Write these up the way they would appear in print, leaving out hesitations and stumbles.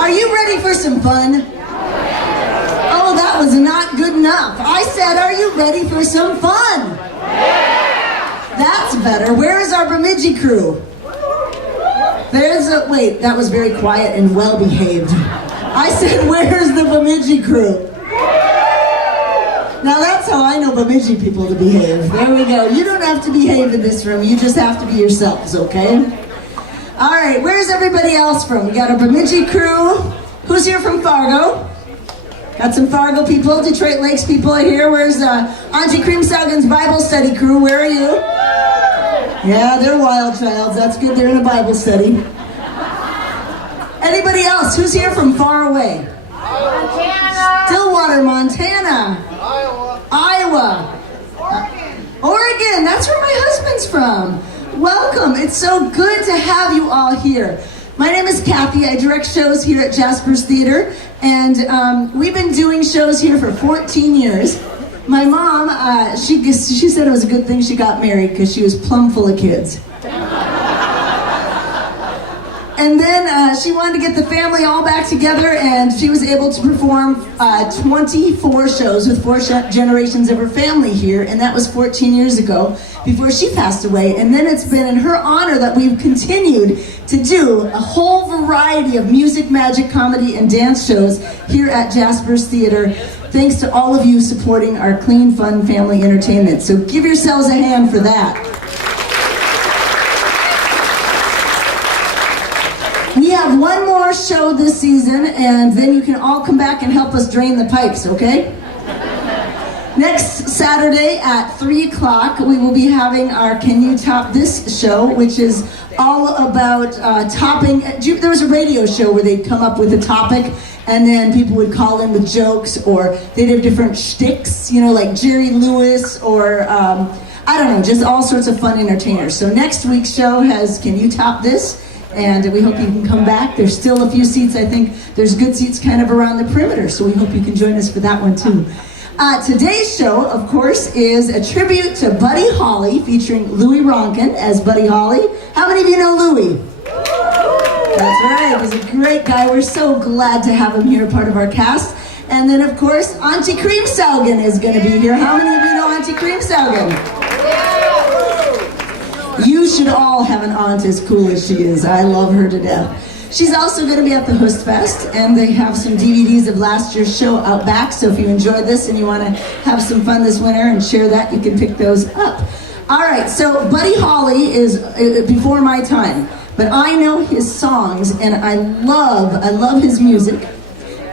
Are you ready for some fun? Oh, that was not good enough. I said, are you ready for some fun? That's better. Where is our Bemidji crew? Wait, that was very quiet and well-behaved. I said, where's the Bemidji crew? Now that's how I know Bemidji people to behave. There we go. You don't have to behave in this room. You just have to be yourselves, okay? All right, where's everybody else from? We got a Bemidji crew. Who's here from Fargo? Got some Fargo people, Detroit Lakes people are here. Where's Auntie Kreamsaugen's Bible study crew? Where are you? Yeah, they're wild childs. That's good. They're in a Bible study. Anybody else? Who's here from far away? Montana. Stillwater, Montana. Iowa. Oregon. That's where my husband's from. Welcome. It's so good to have you all here. My name is Kathy. I direct shows here at Jasper's Theater, and we've been doing shows here for 14 years. My mom, she said it was a good thing she got married because she was plumb full of kids. And then she wanted to get the family all back together, and she was able to perform 24 shows with 4 generations of her family here, and that was 14 years ago before she passed away. And then it's been in her honor that we've continued to do a whole variety of music, magic, comedy, and dance shows here at Jasper's Theater, thanks to all of you supporting our clean, fun family entertainment. So give yourselves a hand for that. We have one more show this season, and then you can all come back and help us drain the pipes, okay? Next Saturday at 3 o'clock, we will be having our Can You Top This show, which is all about topping. There was a radio show where they'd come up with a topic, and then people would call in with jokes, or they'd have different shticks, you know, like Jerry Lewis, or I don't know, just all sorts of fun entertainers. So next week's show has Can You Top This? And we hope you can come back. There's still a few seats. I think there's good seats kind of around the perimeter, so we hope you can join us for that one too. Today's show, of course, is a tribute to Buddy Holly, featuring Louie Ronkin as Buddy Holly. How many of you know Louie? That's right, he's a great guy. We're so glad to have him here, part of our cast. And then, of course, Auntie Kreamsaugen is going to be here. How many of you know Auntie Kreamsaugen? You should all have an aunt as cool as she is. I love her to death. She's also going to be at the Host Fest, and they have some DVDs of last year's show out back, so if you enjoyed this and you want to have some fun this winter and share that, you can pick those up. All right, so Buddy Holly is before my time, but I know his songs, and I love his music,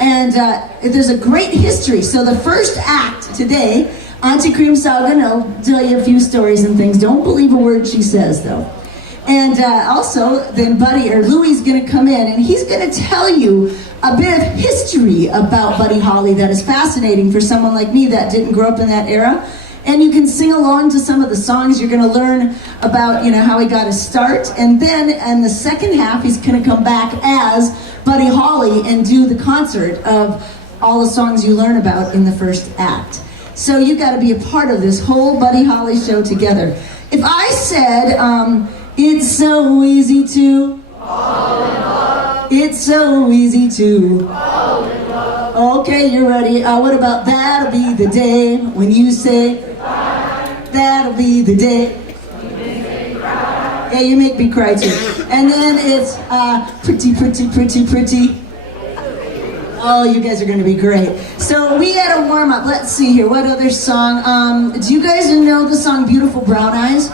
and there's a great history. So the first act today, Auntie Kreamsaugen, I'll tell you a few stories and things. Don't believe a word she says, though. And also, then Louie's going to come in, and he's going to tell you a bit of history about Buddy Holly that is fascinating for someone like me that didn't grow up in that era. And you can sing along to some of the songs. You're going to learn about, you know, how he got his start. And then in the second half, he's going to come back as Buddy Holly and do the concert of all the songs you learn about in the first act. So you got to be a part of this whole Buddy Holly show together. If I said, it's so easy to fall in love. It's so easy to fall in love. Okay, you're ready. What about that'll be the day when you say goodbye. That'll be the day. You make me cry. Yeah, you make me cry too. And then it's pretty, pretty, pretty, pretty. Oh, you guys are going to be great. So we had a warm-up. Let's see here. What other song? Do you guys know the song Beautiful Brown Eyes?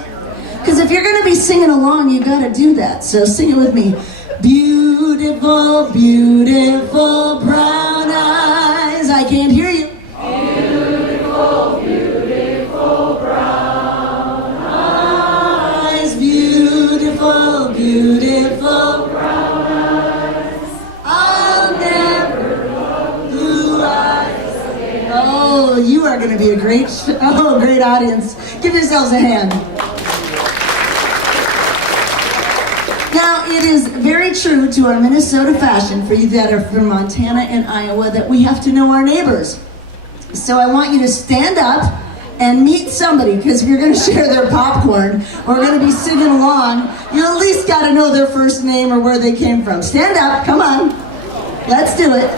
Because if you're going to be singing along, you got to do that. So sing it with me. Beautiful, beautiful brown eyes. I can't hear you. Beautiful, beautiful brown eyes. Beautiful, beautiful brown eyes. I'll never love blue eyes again. Oh, you are going to be a great audience. Give yourselves a hand. Now, it is very true to our Minnesota fashion, for you that are from Montana and Iowa, that we have to know our neighbors. So I want you to stand up and meet somebody, because if you're going to share their popcorn or going to be singing along, you at least got to know their first name or where they came from. Stand up, come on. Let's do it.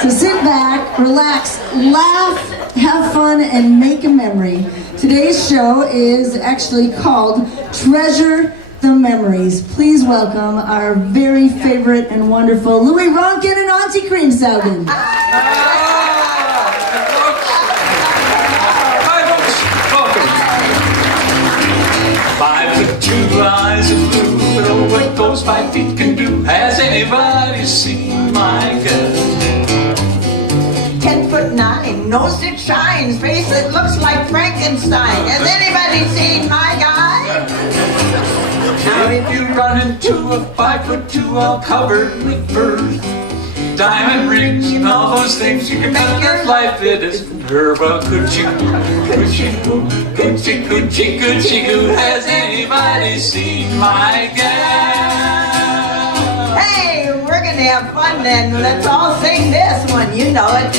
To sit back, relax, laugh, have fun, and make a memory. Today's show is actually called Treasure the Memories. Please welcome our very favorite and wonderful Lewy Ronkin and Auntie Kreamsaugen. Hi folks, welcome. 5'2" eyes of blue, but oh what those 5 feet can do. Has anybody seen my girl? 10'9", nose that shines, face that looks like Frankenstein. Has anybody seen my guy? Now if you run into a 5'2" all covered with furs, diamond rings and all those things, you can make your life fit as her. Well, coochie coo, has anybody seen my gal? Hey, we're gonna have fun then. Let's all sing this one, you know it.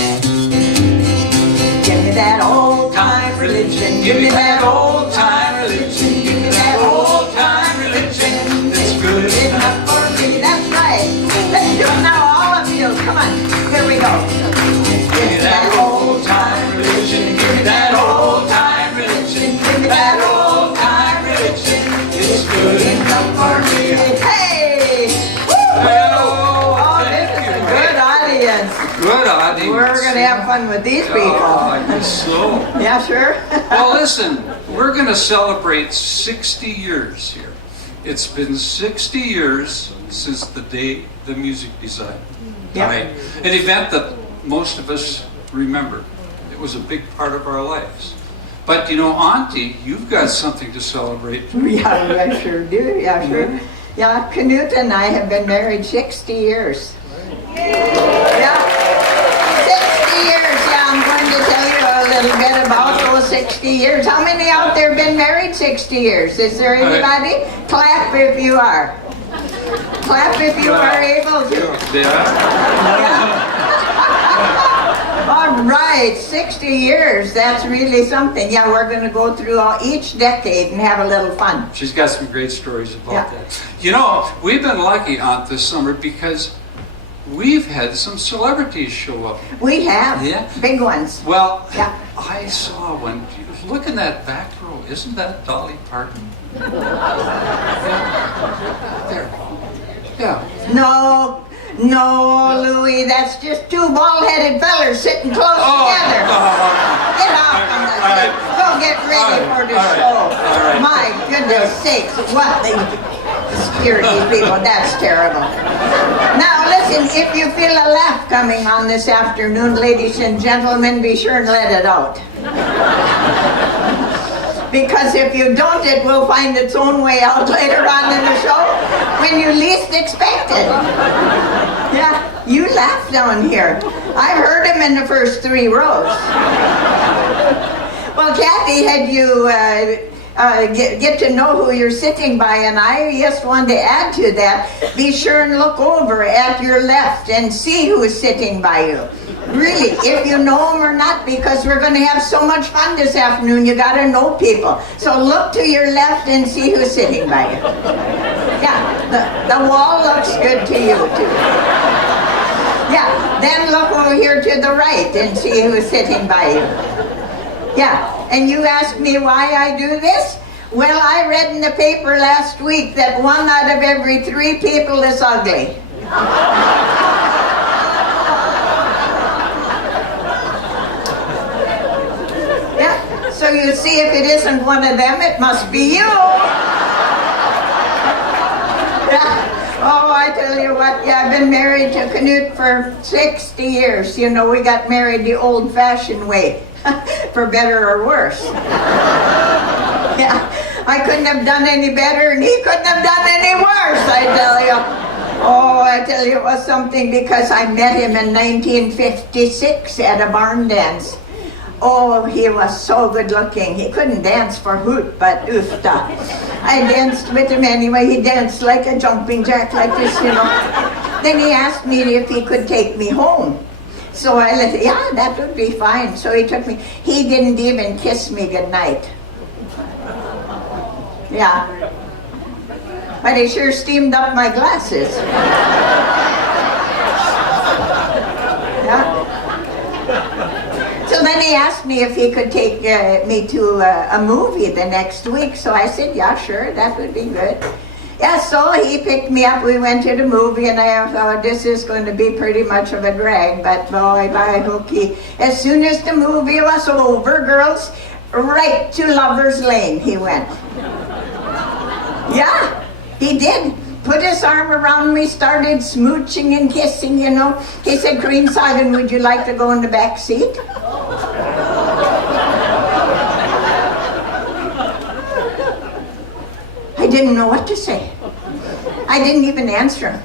Give me that old time religion. Give me that old time religion. Give me that old time religion. That's good enough for me. That's right. Let's do it now, all of you. Come on, here we go. Give me that old time religion. Give me that old time religion. Give me that old time religion. It's good enough for me. Hey! Woo! Oh, this is a good audience. Good audience. We're going to have fun with these people. Oh, I guess so. Yeah, sure. Well, listen, we're going to celebrate 60 years here. It's been 60 years since the day the music design. Yeah. Right? An event that most of us remember. It was a big part of our lives. But you know, Auntie, you've got something to celebrate. Yeah, I sure do. Yeah, sure. Yeah, Knut and I have been married 60 years. Yeah, 60 years. Yeah, I'm going to tell you a little bit about those 60 years. How many out there been married 60 years? Is there anybody? Clap if you are. Clap if you are able to. Yeah. All right, 60 years, that's really something. Yeah, we're going to go through each decade and have a little fun. She's got some great stories about that. You know, we've been lucky, Aunt, this summer because we've had some celebrities show up. We have. Yeah. Big ones. Well, Yeah. I saw one. Look in that back row. Isn't that Dolly Parton? There. Yeah. No, Louie, that's just two bald-headed fellers sitting close together. Get out from the seat. Go get ready for the show. My goodness sakes, what the security people, that's terrible. Now listen, if you feel a laugh coming on this afternoon, ladies and gentlemen, be sure and let it out. Because if you don't, it will find its own way out later on in the show when you least expect it. Yeah, you laugh down here. I heard him in the first 3 rows. Well, Kathy, had you get to know who you're sitting by, and I just wanted to add to that, be sure and look over at your left and see who's sitting by you. Really, if you know them or not, because we're going to have so much fun this afternoon, you got to know people. So look to your left and see who's sitting by you. Yeah, the wall looks good to you, too. Yeah, then look over here to the right and see who's sitting by you. Yeah, and you ask me why I do this? Well, I read in the paper last week that 1 out of every 3 people is ugly. you see, if it isn't one of them, it must be you. Oh, I tell you what, yeah, I've been married to Knut for 60 years. You know, we got married the old-fashioned way, for better or worse. Yeah, I couldn't have done any better, and he couldn't have done any worse, I tell you. Oh, I tell you, it was something, because I met him in 1956 at a barn dance. Oh, he was so good looking. He couldn't dance for hoot, but oofta. I danced with him anyway. He danced like a jumping jack, like this, you know. Then he asked me if he could take me home. So I said, yeah, that would be fine. So he took me. He didn't even kiss me goodnight. Yeah. But he sure steamed up my glasses. Yeah. So then he asked me if he could take me to a movie the next week. So I said, yeah, sure, that would be good. Yeah, so he picked me up. We went to the movie, and I thought, this is going to be pretty much of a drag. But boy, by hooky, as soon as the movie was over, girls, right to Lover's Lane he went. Yeah, he did. Put his arm around me, started smooching and kissing, you know. He said, Kreamsaugen, would you like to go in the back seat? I didn't know what to say. I didn't even answer him.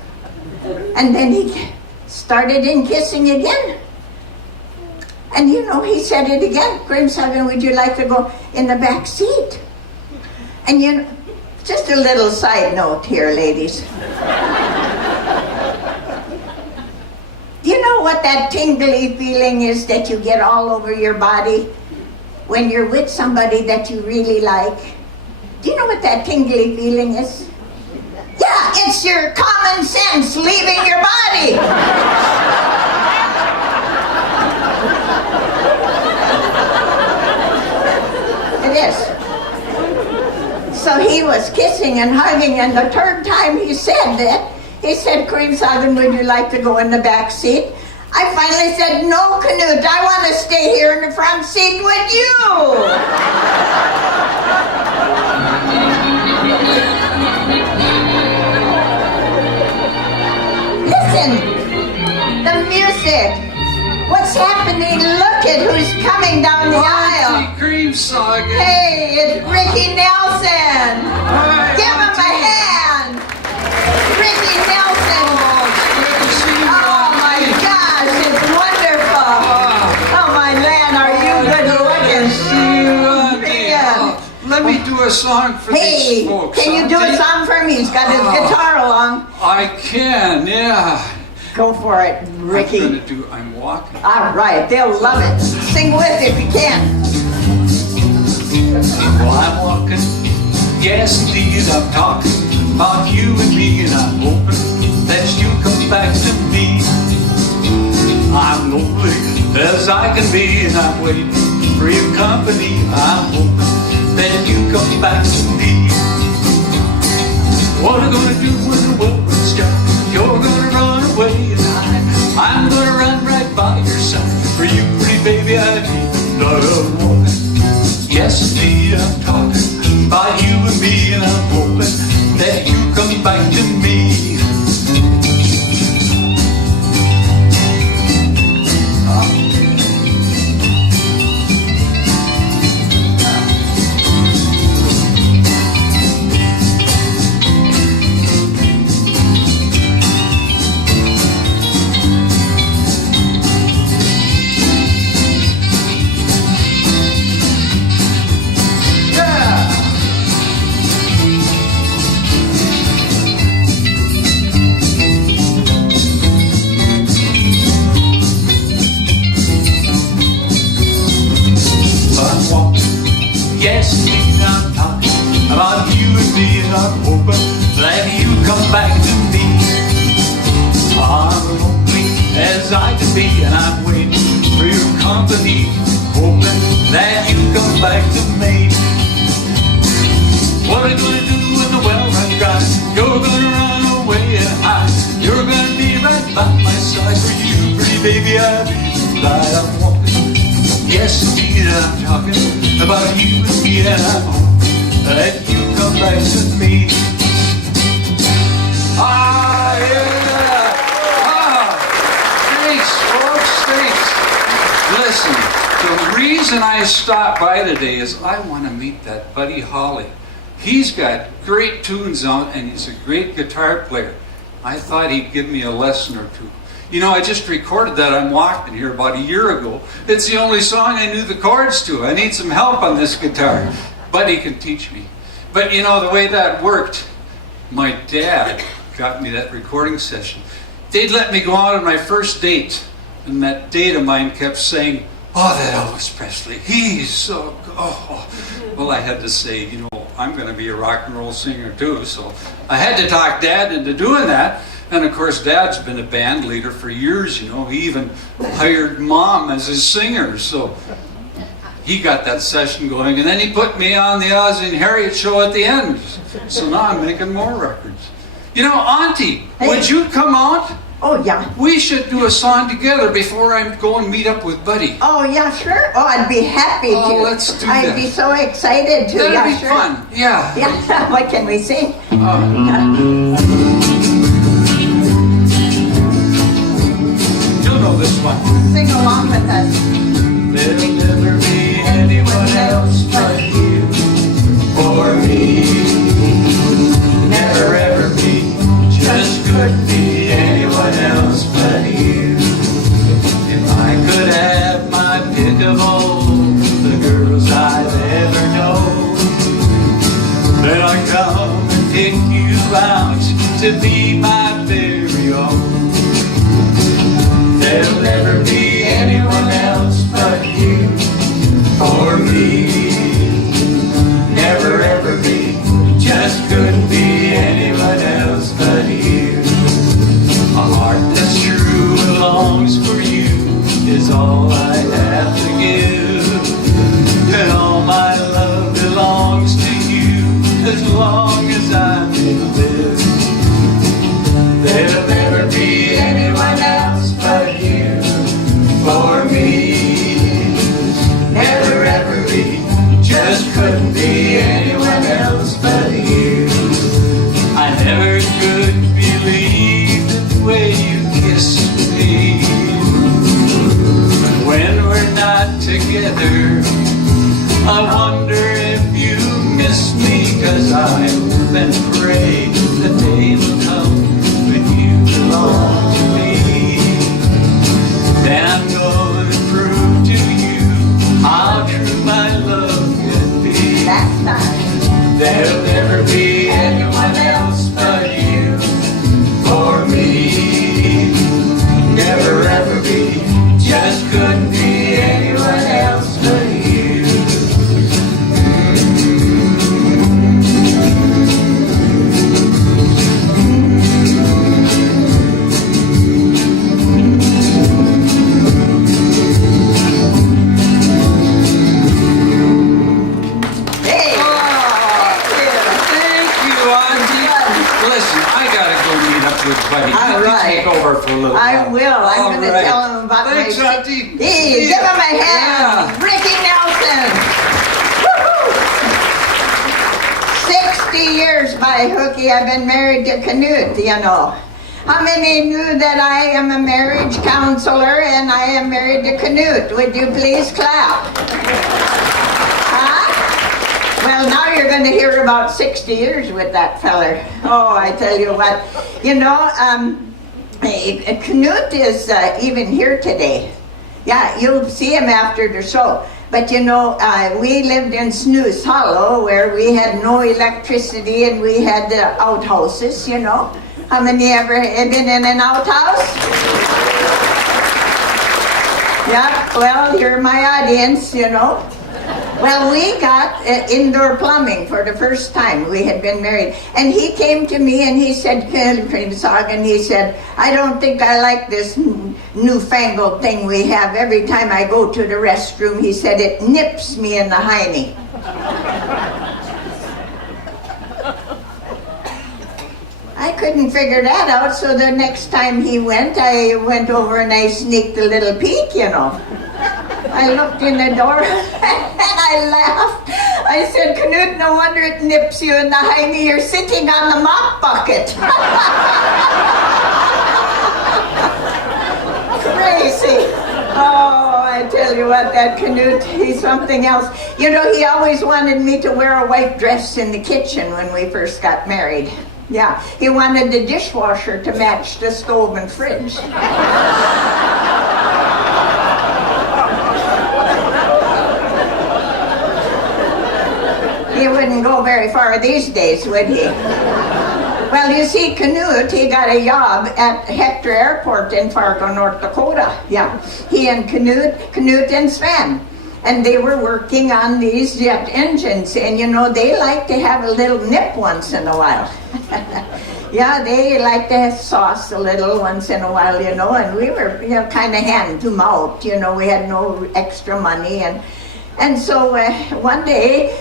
And then he started in kissing again. And you know, he said it again. Kreamsaugen, would you like to go in the back seat? And you know, just a little side note here, ladies. Do you know what that tingly feeling is that you get all over your body when you're with somebody that you really like? Do you know what that tingly feeling is? Yeah, it's your common sense leaving your body. It is. So he was kissing and hugging, and the third time he said that, he said, Kreamsaugen, would you like to go in the back seat? I finally said, no, Knut, I want to stay here in the front seat with you. Listen, the music. What's happening? Look at who's coming down the aisle. Auntie Kreamsaugen. Hey, it's Ricky Nelson. Hi, Give him a Auntie. hand. Ricky Nelson. Good to see you, Oh my Auntie. gosh, it's wonderful. Oh my land, are you good Good to see you, Auntie. looking? Let me do a song for Hey, these folks. can you do a Auntie. song for me? He's got his guitar along. I can, yeah. Go for it, I'm Ricky. gonna do I'm Walking. All right, they'll love it. Sing with if you can. Well, I'm walking, yes indeed, I'm talking about you and me, and I'm hoping that you come back to me. I'm lonely as I can be, and I'm waiting for your company. I'm hoping that you come back to me. What are you gonna do when the world runs down? You're gonna run away, and I'm gonna run right by your side. For you, pretty baby, I need another woman. Yes, indeed, I'm talking about you and me, and I'm hoping that you come back to me. Yes, indeed, I'm talking about you and me, and I'm hoping that you come back to me. I'm lonely as I can be, and I'm waiting for your company, hoping that you come back to me. What are you gonna do when the well runs dry? You're gonna run away and hide. You're gonna be right by my side. For you, pretty baby, I'll be right. I'm walking, Yes, indeed, I'm talking about you and me, and I'm hoping that you come back to me. Ah, yeah! Ah, thanks, folks, thanks. Listen, the reason I stopped by today is I want to meet that Buddy Holly. He's got great tunes on, and he's a great guitar player. I thought he'd give me a lesson or two. You know, I just recorded that on Walkman here about a year ago. It's the only song I knew the chords to. I need some help on this guitar. Buddy can teach me. But you know, the way that worked, my dad got me that recording session. They'd let me go out on my first date, and that date of mine kept saying, "Oh, that Elvis Presley, he's so good." Oh. Well, I had to say, you know, I'm going to be a rock and roll singer too, so I had to talk Dad into doing that. And of course, Dad's been a band leader for years, you know. He even hired Mom as his singer, so he got that session going. And then he put me on the Ozzie and Harriet show at the end. So now I'm making more records. You know, Auntie, would you come out? Oh, yeah. We should do a song together before I go and meet up with Buddy. Oh, yeah, sure. Oh, I'd be happy to. Oh, let's do that. I'd be so excited to. That'd be sure. fun. Yeah. Yeah. What can we sing? You'll know this one. Sing along with us. There'll never be anyone else but you or me. Never ever be. Just couldn't be anyone else but you. If I could have my pick of all the girls I've ever known, then I'd come and pick you out to be my very own. There'll never be anyone else but you or me. Never ever be. Just couldn't be anyone else but you. A heart that's true and longs for you is all I have to give. And all my love belongs to you as long as I may live. There'll never be anyone else but you for me. Never ever be. Just couldn't be anyone else but you. I never could believe the way you kissed me. But when we're not together, I wonder if you miss me. 'Cause I hope and pray the day will come when you belong to me. Then I'm going to prove to you how true my love can be. That's time. There'll never be anyone else but you for me. Never ever be. Just couldn't be anyone else but you. Hey. Thank you, Auntie. Listen, I gotta go meet up with Buddy. All You right. take over for a little while. I will. I'm going to All right. tell him about Thanks, my... Auntie. Hey, give him a hand. Yeah. Ricky Nelson. Woo-hoo. 60 years by hooky I've been married to Canute, you know. How many knew that I am a marriage counselor and I am married to Canute? Would you please clap? Huh? Well, now you're going to hear about 60 years with that feller. Oh, I tell you what. You know, Canute is even here today. Yeah, you'll see him after the show. But you know, we lived in Snooze Hollow where we had no electricity and we had outhouses, you know. How many ever been in an outhouse? Yeah, well, you're my audience, you know. Well, we got indoor plumbing for the first time. We had been married. And he came to me and he said, Auntie Kreamsaugen, he said, I don't think I like this newfangled thing we have. Every time I go to the restroom, he said, it nips me in the hiney. I couldn't figure that out, so the next time he went, I went over and I sneaked a little peek, you know. I looked in the door and I laughed. I said, Knut, no wonder it nips you in the hiney. You're sitting on the mop bucket. Crazy. Oh, I tell you what, that Knut, he's something else. You know, he always wanted me to wear a white dress in the kitchen when we first got married. Yeah, he wanted the dishwasher to match the stove and fridge. He wouldn't go very far these days, would he? Well, you see, Knut, he got a job at Hector Airport in Fargo, North Dakota. Yeah, he and Knut and Sven. And they were working on these jet engines. And, you know, they like to have a little nip once in a while. Yeah, they like to sauce a little once in a while, you know. And we were, you know, kind of hand to mouth. You know, we had no extra money. And so one day,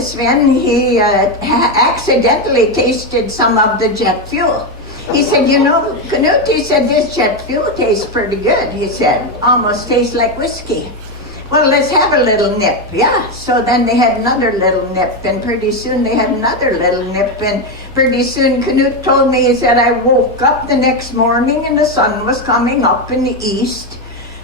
Sven, he accidentally tasted some of the jet fuel. He said, you know, Knut, he said, this jet fuel tastes pretty good, he said. Almost tastes like whiskey. Well, let's have a little nip. Yeah, so then they had another little nip, and pretty soon they had another little nip, and pretty soon Knut told me, he said, I woke up the next morning and the sun was coming up in the east.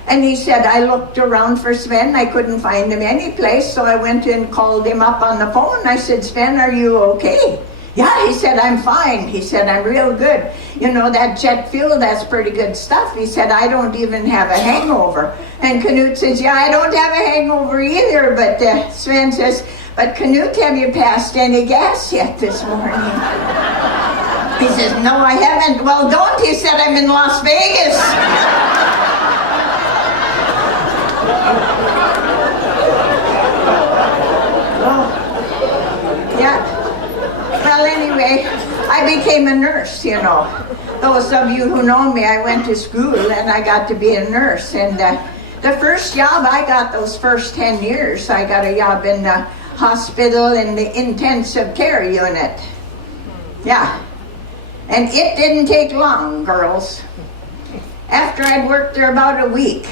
And he said, I looked around for Sven. I couldn't find him any place, so I went and called him up on the phone. I said, Sven, are you okay? Yeah, he said, I'm fine. He said, I'm real good. You know, that jet fuel, that's pretty good stuff. He said, I don't even have a hangover. And Knut says, yeah, I don't have a hangover either. But Sven says, but Knut, have you passed any gas yet this morning? He says, no, I haven't. Well, don't. He said, I'm in Las Vegas. Yeah. Well, anyway, I became a nurse, you know. Those of you who know me, I went to school and I got to be a nurse. And the first job I got, those first 10 years, I got a job in the hospital in the intensive care unit. Yeah. And it didn't take long, girls. After I'd worked there about a week,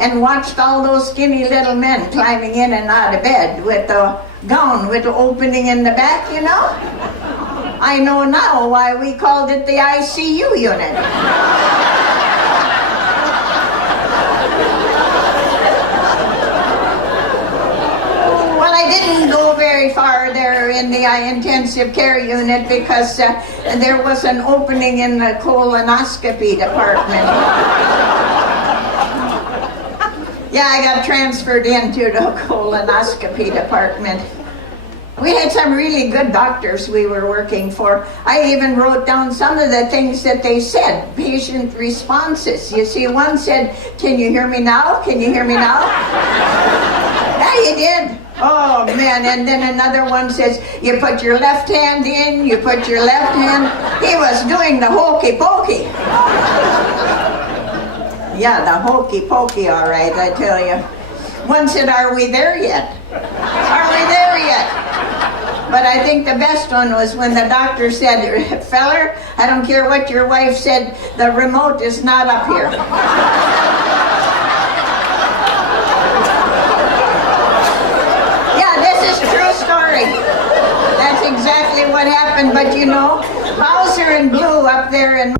and watched all those skinny little men climbing in and out of bed with a gown with an opening in the back, you know? I know now why we called it the ICU unit. Well, I didn't go very far there in the intensive care unit because there was an opening in the colonoscopy department. Yeah, I got transferred into the colonoscopy department. We had some really good doctors we were working for. I even wrote down some of the things that they said, patient responses. You see, one said, can you hear me now? Can you hear me now? Yeah, you did. Oh, man. And then another one says, you put your left hand in, you put your left hand. He was doing the hokey pokey. Yeah, the hokey pokey, all right, I tell you. One said, are we there yet? Are we there yet? But I think the best one was when the doctor said, feller, I don't care what your wife said, the remote is not up here. Yeah, this is a true story. That's exactly what happened, but you know, Bowser and Blue up there in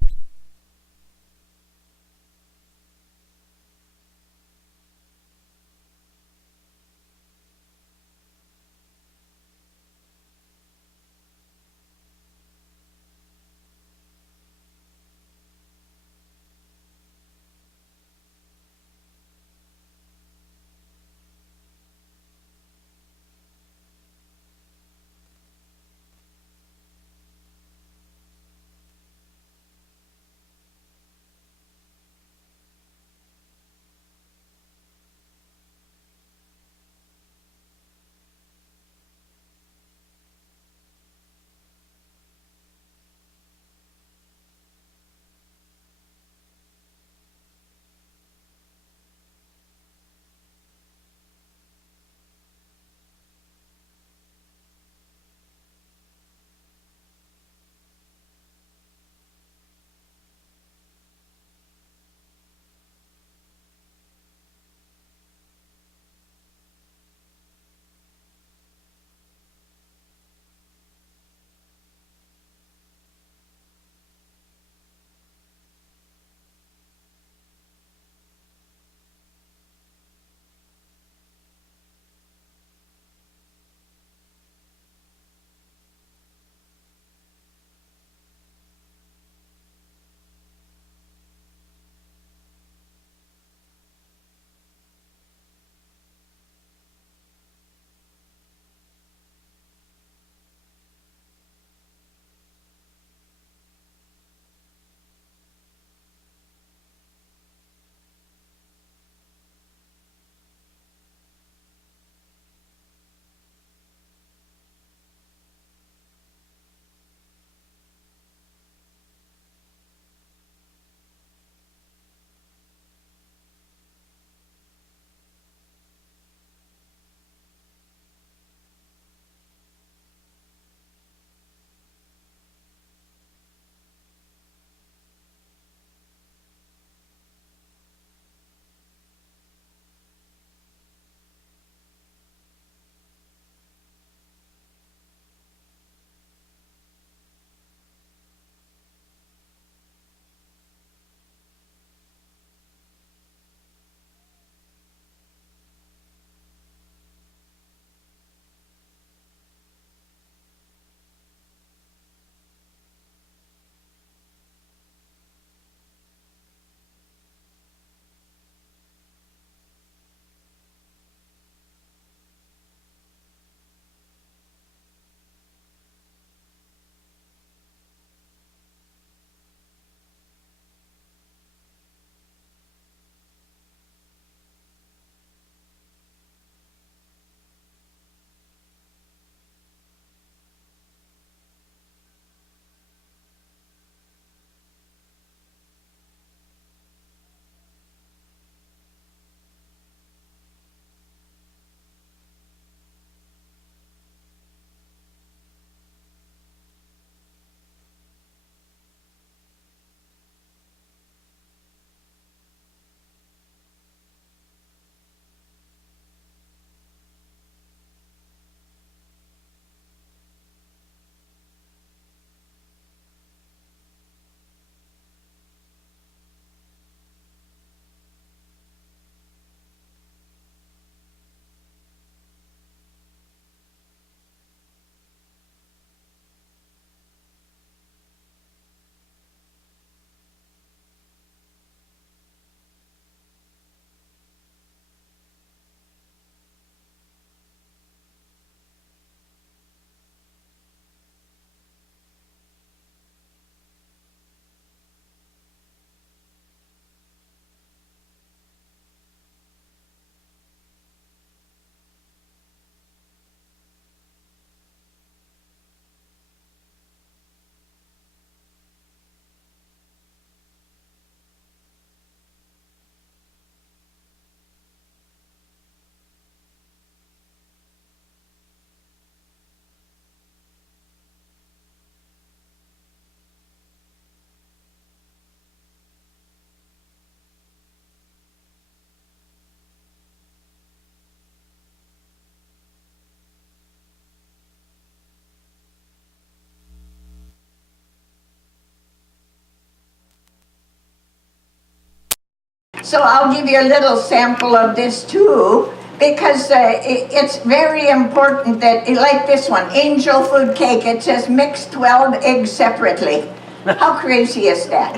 So I'll give you a little sample of this too, because it's very important that, like this one, angel food cake, it says mix 12 eggs separately. How crazy is that?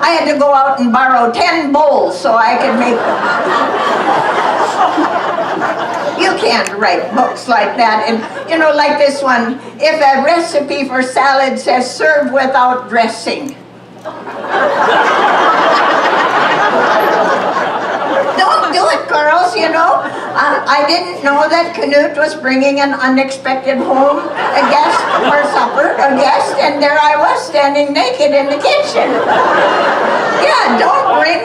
I had to go out and borrow 10 bowls so I could make them. You can't write books like that. And, you know, like this one, if a recipe for salad says serve without dressing. Don't do it, girls, you know. I didn't know that Knut was bringing an unexpected home, a guest for supper, a guest, and there I was standing naked in the kitchen. Yeah, don't bring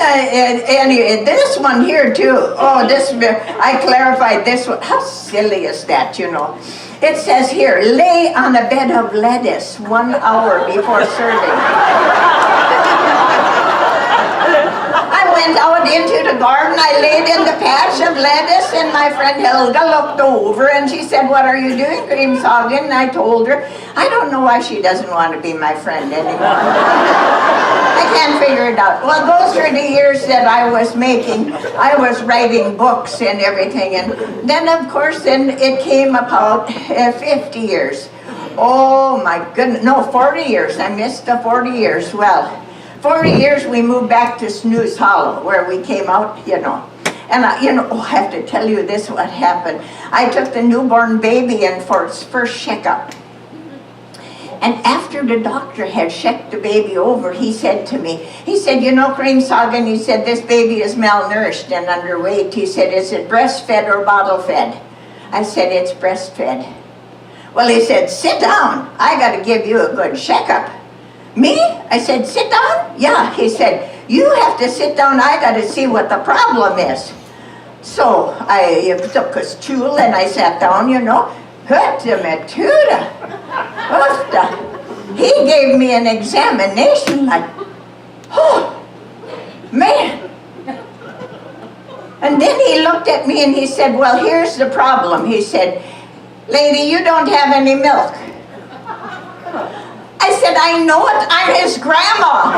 any, this one here too. Oh, this, I clarified this one. How silly is that, you know? It says here, lay on a bed of lettuce 1 hour before serving. I went out into the garden, I laid in the patch of lettuce, and my friend Helga looked over and she said, what are you doing, Kreamsaugen? And I told her, I don't know why she doesn't want to be my friend anymore. I can't figure it out. Well, those are the years that I was writing books and everything. And then, of course, then it came about 50 years. Oh, my goodness. No, 40 years. I missed the 40 years. Well, 40 years we moved back to Snooze Hollow, where we came out, you know. And, I have to tell you this, what happened. I took the newborn baby in for its first checkup. And after the doctor had checked the baby over, he said to me, he said, you know, Kreamsaugen, he said, this baby is malnourished and underweight. He said, is it breastfed or bottle fed? I said, it's breastfed. Well, he said, sit down. I got to give you a good checkup. Me? I said, sit down? Yeah. He said, you have to sit down. I got to see what the problem is. So I took a stool and I sat down, you know. He gave me an examination like, oh, man. And then he looked at me and he said, well, here's the problem. He said, lady, you don't have any milk. I said, I know it. I'm his grandma.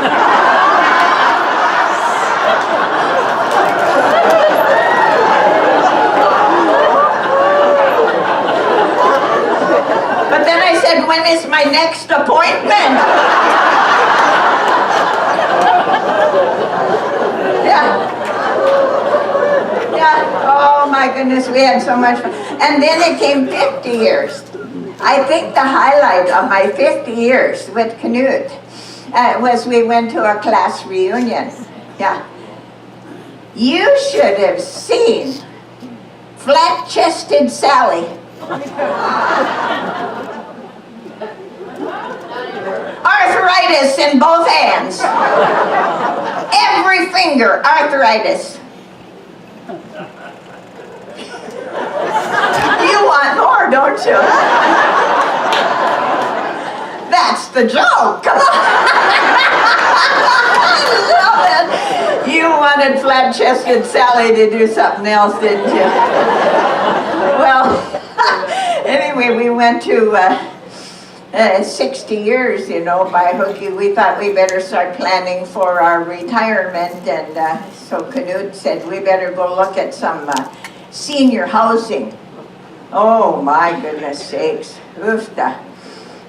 But then I said, when is my next appointment? Yeah. Oh my goodness, we had so much fun. And then it came 50 years. I think the highlight of my 50 years with Knut was we went to a class reunion. Yeah. You should have seen flat-chested Sally. Arthritis in both hands. Every finger, arthritis. You want more, don't you? That's the joke. Come on. I love it. You wanted flat-chested Sally to do something else, didn't you? Well, anyway, we went to 60 years, you know, by hooky. We thought we better start planning for our retirement, and so Knut said we better go look at some senior housing. Oh my goodness sakes. Oofta.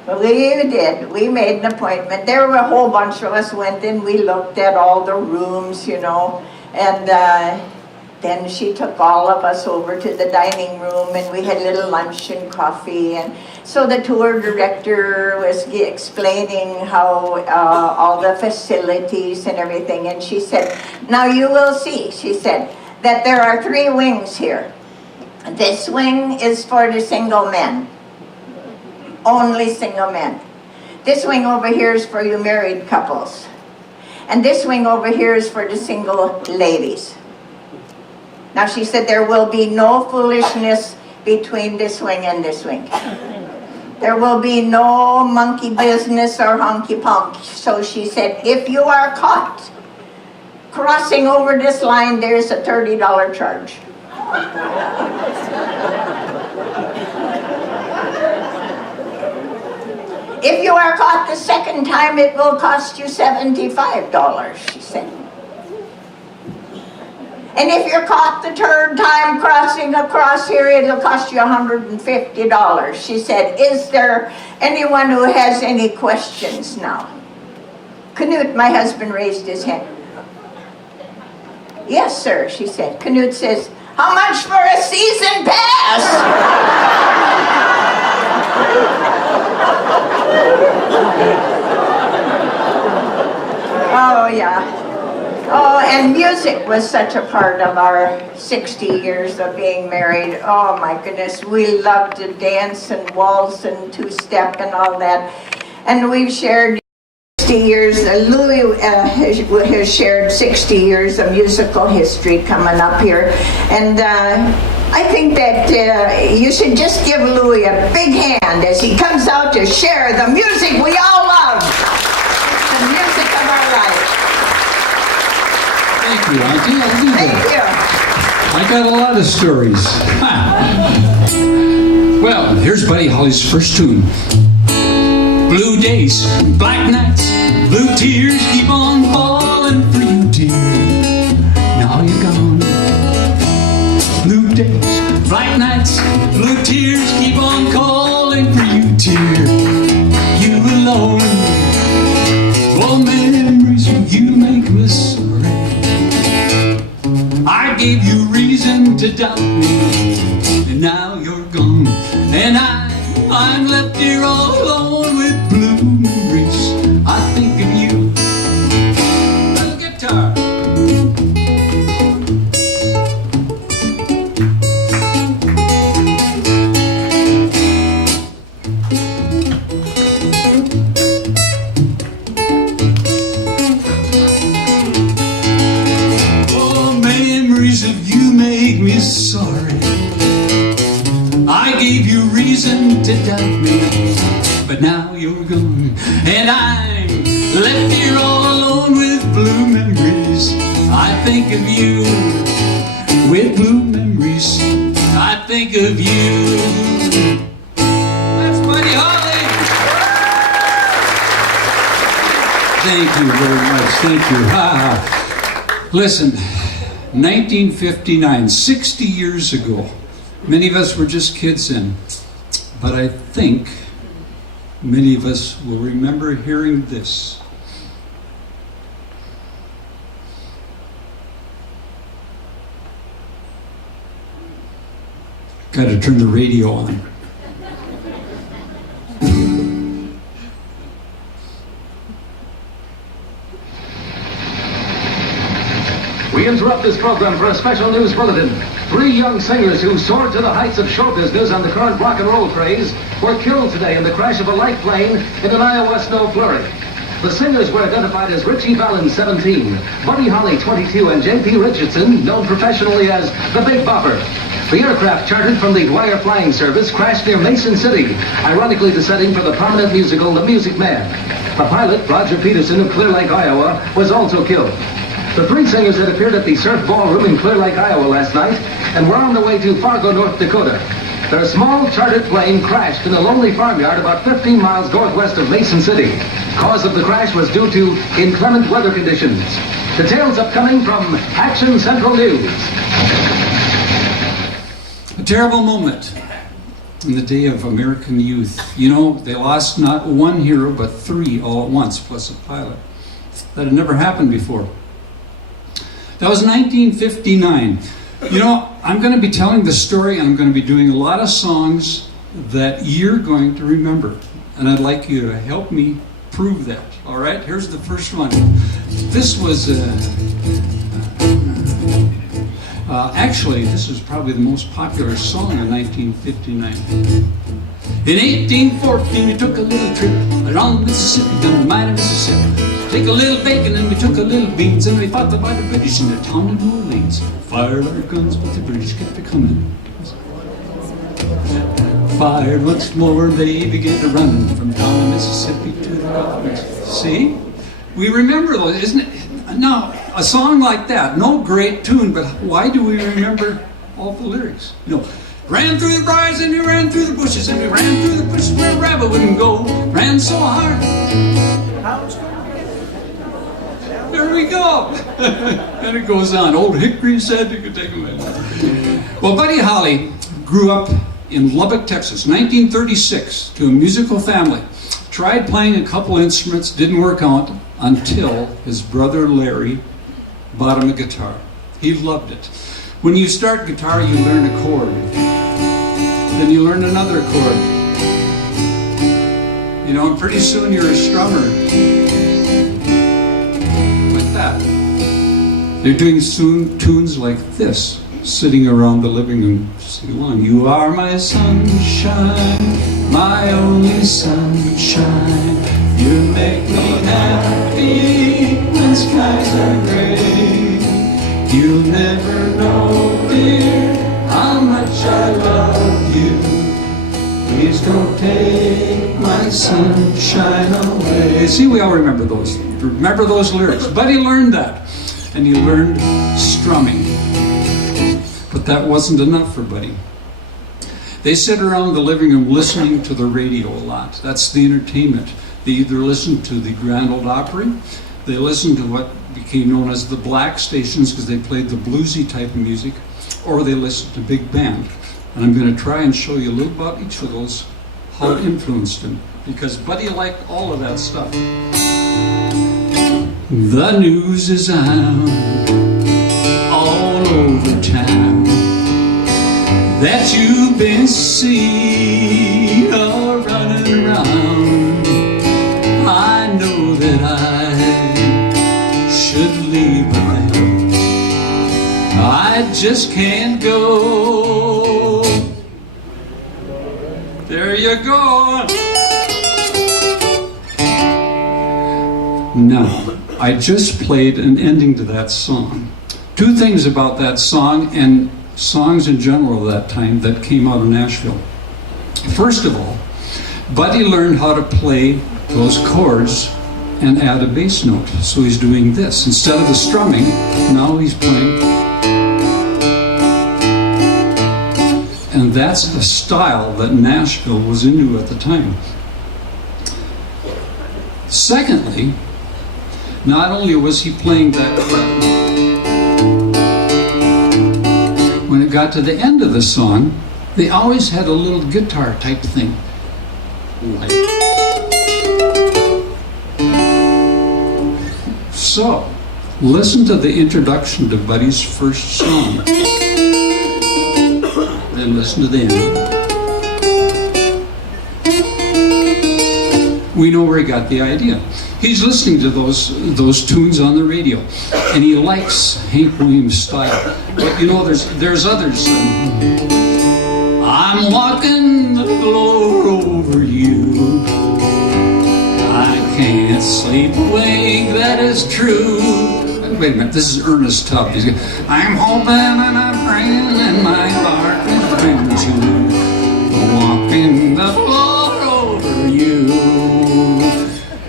Well, we did. We made an appointment. There were a whole bunch of us went in. We looked at all the rooms, you know, and then she took all of us over to the dining room and we had a little lunch and coffee. And so the tour director was explaining how all the facilities and everything. And she said, now you will see, she said, that there are 3 wings here. This wing is for the single men. Only single men. This wing over here is for you married couples. And this wing over here is for the single ladies. Now she said there will be no foolishness between this wing and this wing. There will be no monkey business or honky ponk. So she said, if you are caught crossing over this line, there's a $30 charge. If you are caught the second time, it will cost you $75, she said. And if you're caught the third time crossing across here, it'll cost you $150. She said, is there anyone who has any questions now? Knut, my husband, raised his hand. Yes, sir, she said. Knut says, how much for a season pass? Oh, yeah. Oh, and music was such a part of our 60 years of being married. Oh, my goodness. We loved to dance and waltz and two-step and all that. And we've shared 60 years. Louis has shared 60 years of musical history coming up here. And I think that you should just give Louis a big hand as he comes out to share the music we all love. The music of our life. Thank you, Auntie. I'll do Thank that. you. I got a lot of stories. Well, here's Buddy Holly's first tune. Blue days, black nights, blue tears keep on falling for you, dear. Now you're gone. Blue days, black nights, blue tears keep on calling for you, dear. You alone. Oh, memories you make me sorry. I gave you reason to doubt me, and now you're gone. And I'm left here all alone with blue memories. I think of you. Little guitar. Oh, memories of you make me sorry. I gave you reason to doubt me, but now you're gone. And I'm left here all alone with blue memories. I think of you. With blue memories, I think of you. That's Buddy Holly. Thank you very much. Thank you. Listen, 1959, 60 years ago. Many of us were just kids then, but I think many of us will remember hearing this. Got to turn the radio on. We interrupt this program for a special news bulletin. 3 young singers who soared to the heights of show business on the current rock and roll craze were killed today in the crash of a light plane in an Iowa snow flurry. The singers were identified as Richie Valens, 17, Buddy Holly, 22, and J.P. Richardson, known professionally as the Big Bopper. The aircraft chartered from the Dwyer Flying Service crashed near Mason City, ironically the setting for the prominent musical The Music Man. The pilot, Roger Peterson of Clear Lake, Iowa, was also killed. The 3 singers had appeared at the Surf Ballroom in Clear Lake, Iowa last night and were on the way to Fargo, North Dakota. Their small chartered plane crashed in a lonely farmyard about 15 miles northwest of Mason City. Cause of the crash was due to inclement weather conditions. Details upcoming from Action Central News. A terrible moment in the day of American youth. You know, they lost not one hero, but 3 all at once, plus a pilot. That had never happened before. That was 1959. You know, I'm going to be telling the story, and I'm going to be doing a lot of songs that you're going to remember. And I'd like you to help me prove that. All right, here's the first one. This was, actually, this was probably the most popular song in 1959. In 1814, we took a little trip around the Mississippi, down the mighty Mississippi. Take a little bacon and we took a little beans, and we fought by the British in the town of New Orleans. Fired our guns, but the British kept it coming. Fired once more, they began to run from down the Mississippi to the Gulf. See? We remember those, isn't it? Now, a song like that, no great tune, but why do we remember all the lyrics? No. Ran through the briars and we ran through the bushes, and we ran through the bushes where a rabbit wouldn't go. Ran so hard. There we go. And it goes on. Old Hickory said you could take him in. Well, Buddy Holly grew up in Lubbock, Texas, 1936, to a musical family. Tried playing a couple instruments, didn't work out until his brother Larry bought him a guitar. He loved it. When you start guitar, you learn a chord. Then you learn another chord. You know, and pretty soon you're a strummer. Like that. They're doing tunes like this, sitting around the living room, singing along. You are my sunshine, my only sunshine. You make me happy when skies are gray. You'll never know, dear, how much I love you. Please don't take my sunshine away. See, we all remember those. Remember those lyrics. Buddy learned that. And he learned strumming. But that wasn't enough for Buddy. They sit around the living room listening to the radio a lot. That's the entertainment. They either listen to the Grand Ole Opry, they listen to what became known as the black stations because they played the bluesy type of music, or they listen to big band. And I'm going to try and show you a little about each of those, how it influenced him, because Buddy liked all of that stuff. The news is out all over town that you've been seen running around. I know that I should leave, but I just can't go. There you go. Now, I just played an ending to that song. Two things about that song and songs in general of that time that came out of Nashville. First of all, Buddy learned how to play those chords and add a bass note. So he's doing this. Instead of the strumming, now he's playing. And that's the style that Nashville was into at the time. Secondly, not only was he playing that, when it got to the end of the song, they always had a little guitar type thing. Like. So, listen to the introduction to Buddy's first song. Then listen to the end. We know where he got the idea. He's listening to those tunes on the radio, and he likes Hank Williams' style. But you know, there's others. I'm walking the floor over you. I can't sleep awake, that is true. Wait a minute, this is Ernest Tubb. He's going, I'm hoping and I'm praying and my heart is praying to walking the floor over you.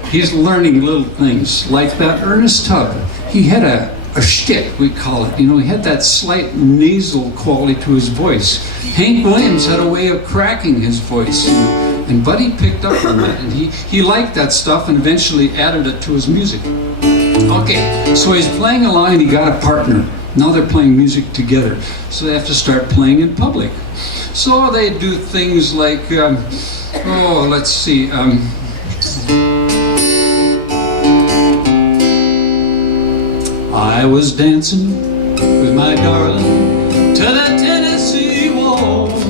He's learning little things like that. Ernest Tubb, he had a shtick, we call it. You know, he had that slight nasal quality to his voice. Hank Williams had a way of cracking his voice. And Buddy picked up on that, and he liked that stuff and eventually added it to his music. Okay, so he's playing along and he got a partner. Now they're playing music together. So they have to start playing in public. So they do things like, let's see. I was dancing with my darling to the Tennessee walls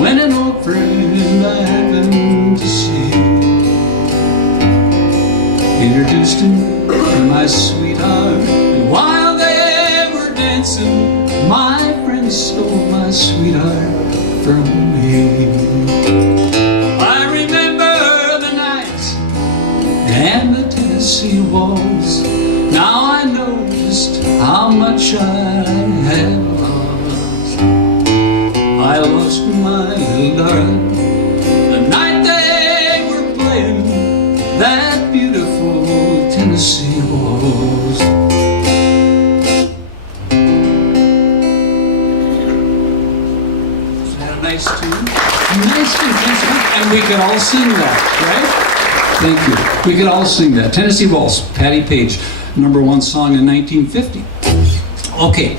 when an old friend I happened to see introduced him to my sweetheart, and while they were dancing, my friend stole my sweetheart from me. I remember the night and the Tennessee walls. Now I know just how much I have lost. I lost my little darling the night they were playing that beautiful Tennessee waltz. nice tune. Nice tune, and we could all sing that, right? Thank you. We could all sing that. Tennessee Waltz, Patti Page, #1 song in 1950. Okay,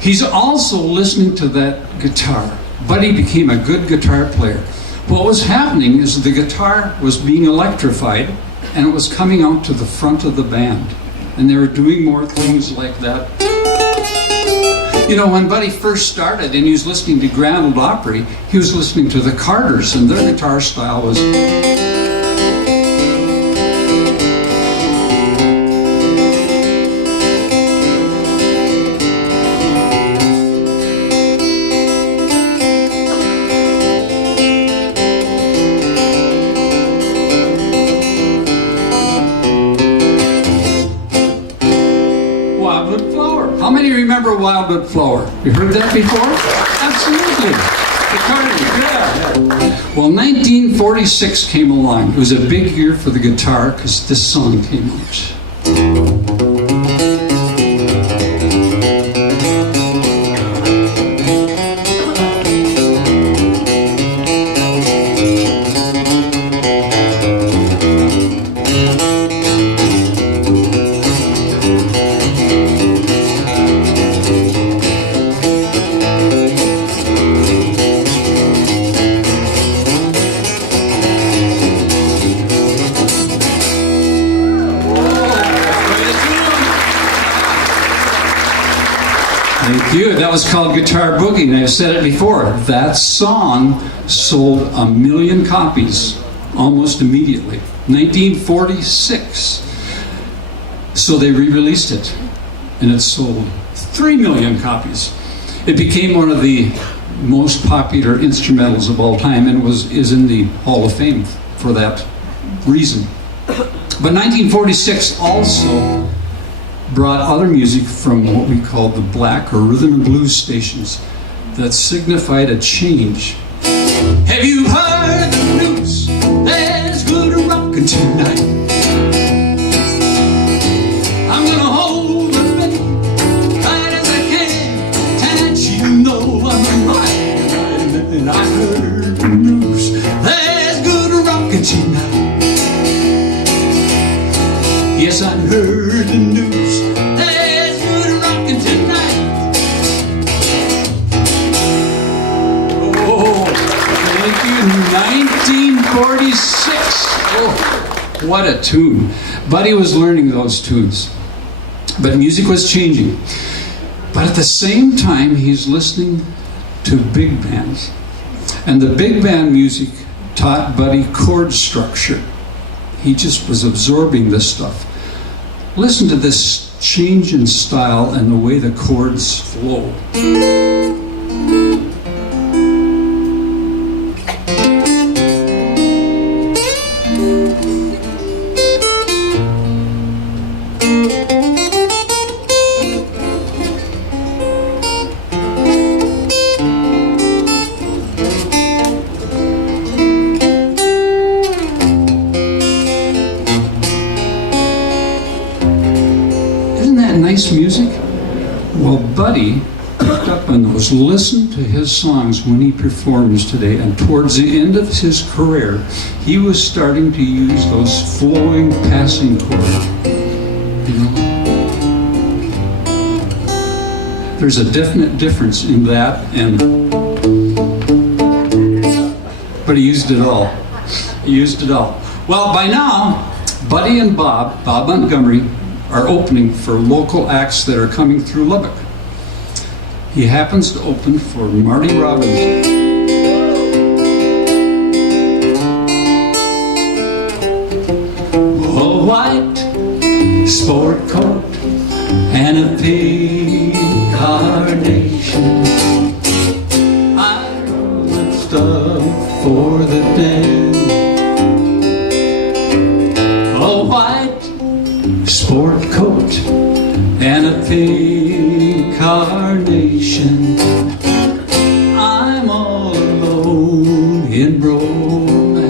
he's also listening to that guitar. Buddy became a good guitar player. What was happening is the guitar was being electrified and it was coming out to the front of the band. And they were doing more things like that. You know, when Buddy first started and he was listening to Grand Ole Opry, he was listening to the Carters, and their guitar style was... Wildwood Flower. How many remember Wildwood Flower? You heard that before? Absolutely. The Carters, yeah. Well, 1946 came along. It was a big year for the guitar because this song came out. Thank you. That was called Guitar Boogie, and I've said it before. That song sold 1 million copies almost immediately. 1946. So they re-released it, and it sold 3 million copies. It became one of the most popular instrumentals of all time, and is in the Hall of Fame for that reason. But 1946 also brought other music from what we call the black or rhythm and blues stations that signified a change. Have you heard the news? There's good rockin' tonight. I'm gonna hold the bit tight as I can, and you know I'm right. And I heard the news. There's good rockin' tonight. Yes, I heard the news. There's good rockin' tonight. Oh, thank you. 1946. Oh, what a tune. Buddy was learning those tunes. But music was changing. But at the same time, he's listening to big bands. And the big band music taught Buddy chord structure. He just was absorbing this stuff. Listen to this change in style and the way the chords flow. Nice music? Well, Buddy picked up on those. Listen to his songs when he performs today, and towards the end of his career, he was starting to use those flowing passing chords. You know? There's a definite difference in that, but he used it all. He used it all. Well, by now, Buddy and Bob Montgomery, are opening for local acts that are coming through Lubbock. He happens to open for Marty Robbins. A white sport coat and a pink carnation. I wrote stuff for the dance. A white sport coat and a pink carnation. I'm all alone in romance.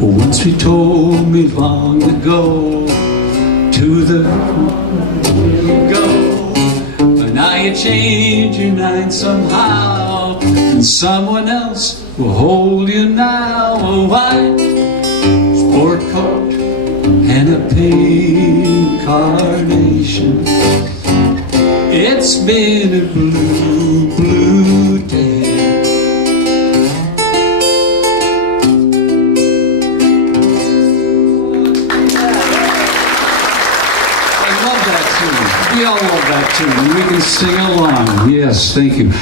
Once you told me long ago to the go, and I Now you change your mind somehow, and someone else will hold you now. A white sport coat and a pink carnation. It's been a blue, blue day. We all love that tune. We can sing along. Yes, thank you.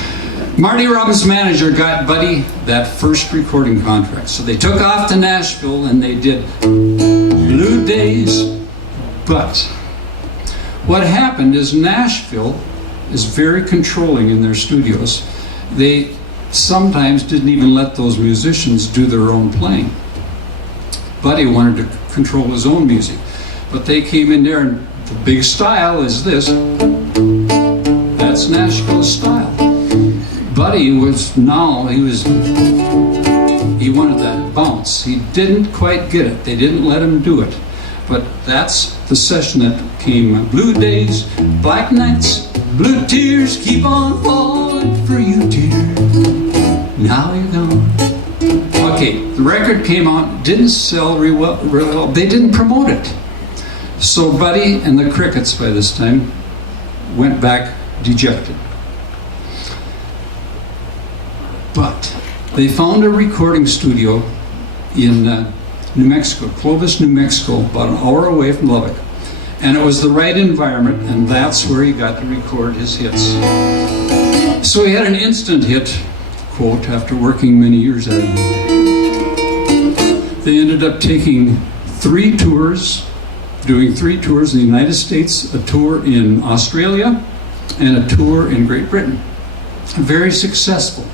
Marty Robbins' manager got Buddy that first recording contract. So they took off to Nashville and they did Blue Days. But what happened is Nashville is very controlling in their studios. They sometimes didn't even let those musicians do their own playing. Buddy wanted to control his own music. But they came in there and the big style is this. That's Nashville style. Buddy he wanted that bounce. He didn't quite get it. They didn't let him do it. But that's the session that came. Blue days, black nights, blue tears keep on falling for you, dear. Now you're gone. Okay, the record came out, didn't sell real well. They didn't promote it. So Buddy and the Crickets by this time went back dejected. But they found a recording studio in New Mexico, Clovis, New Mexico, about an hour away from Lubbock. And it was the right environment, and that's where he got to record his hits. So he had an instant hit, quote, after working many years at it. They ended up taking 3 tours, doing 3 tours in the United States, a tour in Australia, and a tour in Great Britain. Very successful.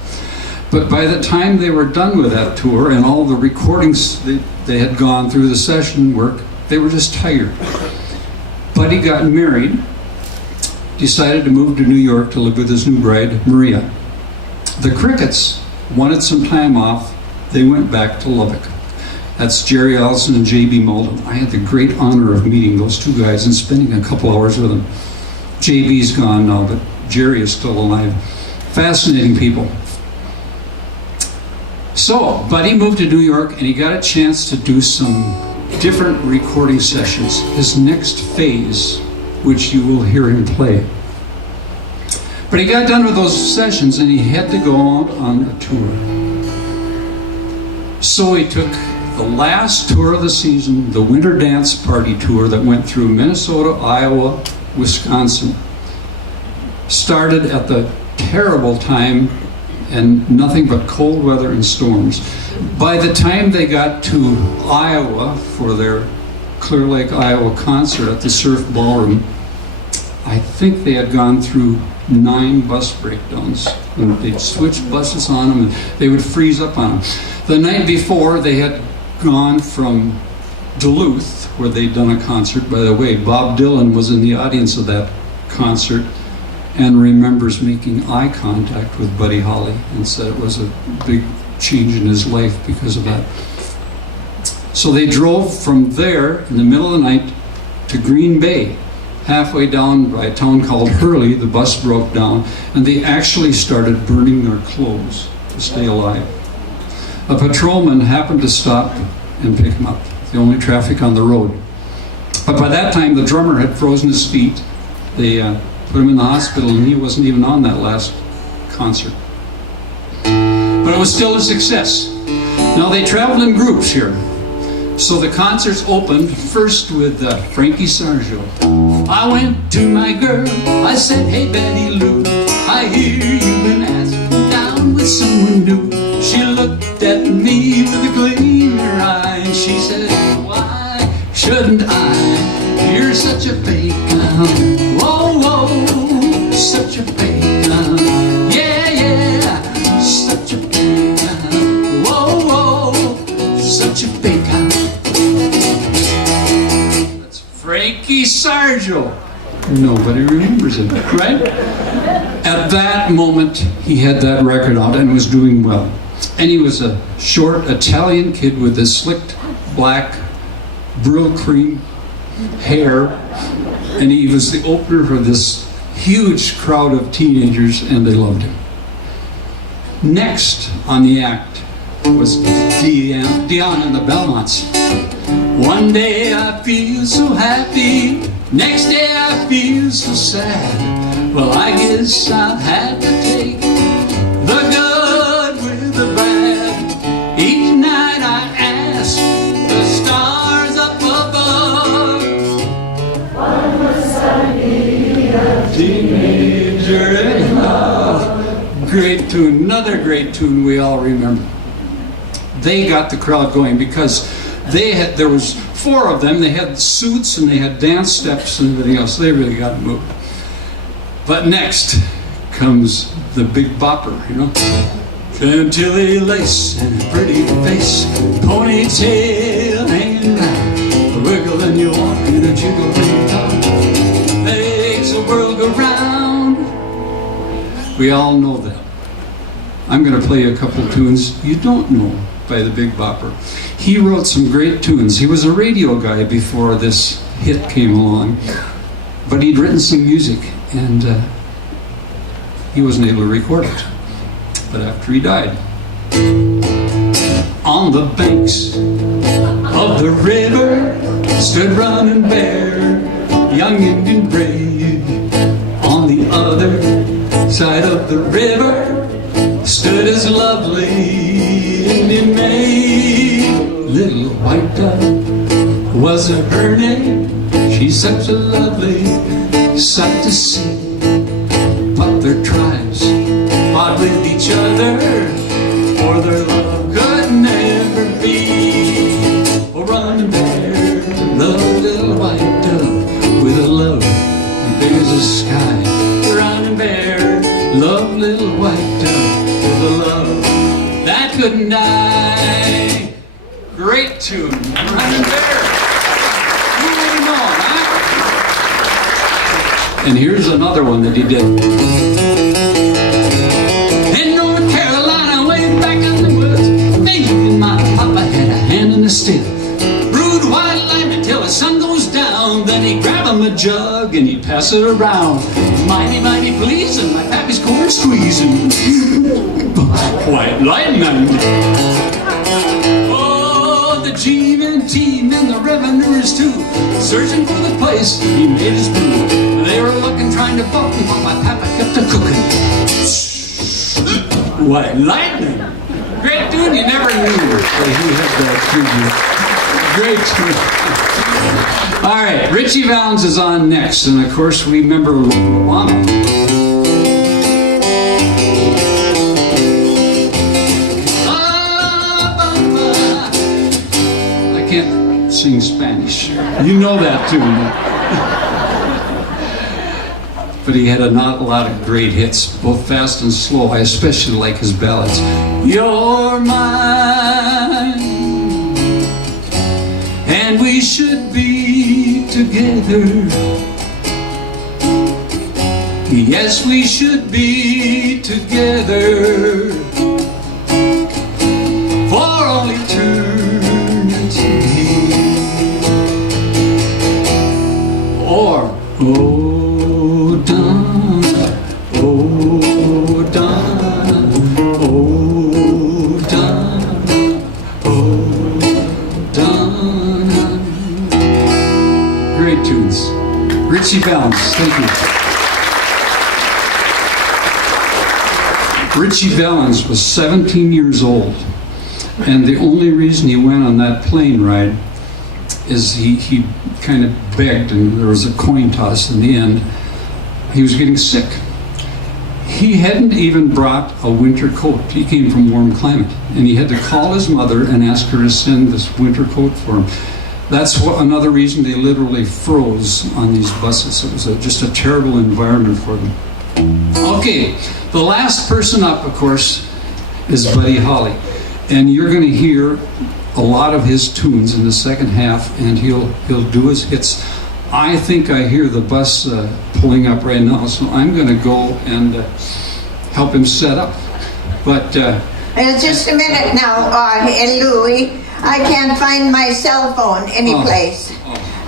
But by the time they were done with that tour and all the recordings they had gone through the session work, they were just tired. Buddy got married, decided to move to New York to live with his new bride, Maria. The Crickets wanted some time off. They went back to Lubbock. That's Jerry Allison and J.B. Malden. I had the great honor of meeting those 2 guys and spending a couple hours with them. J.B.'s gone now, but Jerry is still alive. Fascinating people. So, Buddy moved to New York and he got a chance to do some different recording sessions. His next phase, which you will hear him play. But he got done with those sessions and he had to go out on a tour. So he took the last tour of the season, the Winter Dance Party Tour that went through Minnesota, Iowa, Wisconsin. Started at the terrible time and nothing but cold weather and storms. By the time they got to Iowa for their Clear Lake, Iowa concert at the Surf Ballroom, I think they had gone through 9 bus breakdowns. And they'd switch buses on them and they would freeze up on them. The night before, they had gone from Duluth, where they'd done a concert. By the way, Bob Dylan was in the audience of that concert and remembers making eye contact with Buddy Holly and said it was a big change in his life because of that. So they drove from there in the middle of the night to Green Bay. Halfway down by a town called Hurley, the bus broke down and they actually started burning their clothes to stay alive. A patrolman happened to stop and pick him up. The only traffic on the road. But by that time, the drummer had frozen his feet. They put him in the hospital, and he wasn't even on that last concert. But it was still a success. Now, they traveled in groups here. So the concerts opened first with Frankie Sargio. I went to my girl, I said, hey Betty Lou, I hear you've been asking down with someone new. She looked at me with a gleam in her eye and she said, why shouldn't I? You're such a bacon. Whoa, whoa, such a bacon. Yeah, yeah, such a bacon. Whoa, whoa, such a bacon. That's Frankie Sargio. Nobody remembers him, right? At that moment, he had that record out and was doing well. And he was a short Italian kid with this slicked black Brill cream hair. And he was the opener for this huge crowd of teenagers, and they loved him. Next on the act was Dion and the Belmonts. One day I feel so happy, next day I feel so sad. Well, I guess I've had to take the good with the bad. Each night I ask the stars up above, what must I be a teenager in love? Great tune, another great tune we all remember. They got the crowd going because there was 4 of them. They had suits and they had dance steps and everything else. They really got moved. But next comes the Big Bopper, you know. Chantilly lace and a pretty face, ponytail hanging round, a wiggle and you walk and a jiggle and you talk, makes the world go round. We all know that. I'm going to play a couple tunes you don't know by the Big Bopper. He wrote some great tunes. He was a radio guy before this hit came along, but he'd written some music and he wasn't able to record it. But after he died, on the banks of the river stood Running Bear, young Indian brave. On the other side of the river stood his lovely Indian maid. Little White Dove was her name. She's such a lovely sight to see. But their tribes fought with each other, for their love could never be. Oh, Running Bear loved Little White Dove with a love as big as the sky. Running Bear loved Little White Dove with a love that couldn't die. Great tune, Running Bear. Who would have known, huh? And here's another one that he did. In North Carolina, way back in the woods, me and my papa had a hand in the still. Brewed white lime until the sun goes down. Then he'd grab him a jug and he'd pass it around. Mighty, mighty pleasing, my pappy's corn squeezing. White lightning. Oh, the G&T men, the revenuers too, searching for the place he made his brew. They were looking, trying to book him, while my papa kept a cooking. White lightning. Great tune, you never knew that he had that tribute. Great tune. All right, Richie Valens is on next, and of course we remember Luana. I can't sing Spanish. You know that too. But he had not a lot of great hits, both fast and slow. I especially like his ballads. You're mine, and we should be together. Yes, we should be together for all eternity. Or, oh, Donna, oh, Donna, oh, Donna, oh, Donna. Great tunes. Richie Valens, thank you. Richie Valens was 17 years old, and the only reason he went on that plane ride is he kind of begged, and there was a coin toss in the end. He was getting sick. He hadn't even brought a winter coat. He came from warm climate, and he had to call his mother and ask her to send this winter coat for him. That's another reason they literally froze on these buses. It was just a terrible environment for them. Okay, the last person up, of course, is Buddy Holly. And you're going to hear a lot of his tunes in the second half, and he'll do his hits. I think I hear the bus pulling up right now, so I'm going to go and help him set up. But just a minute now, Louie. I can't find my cell phone anyplace.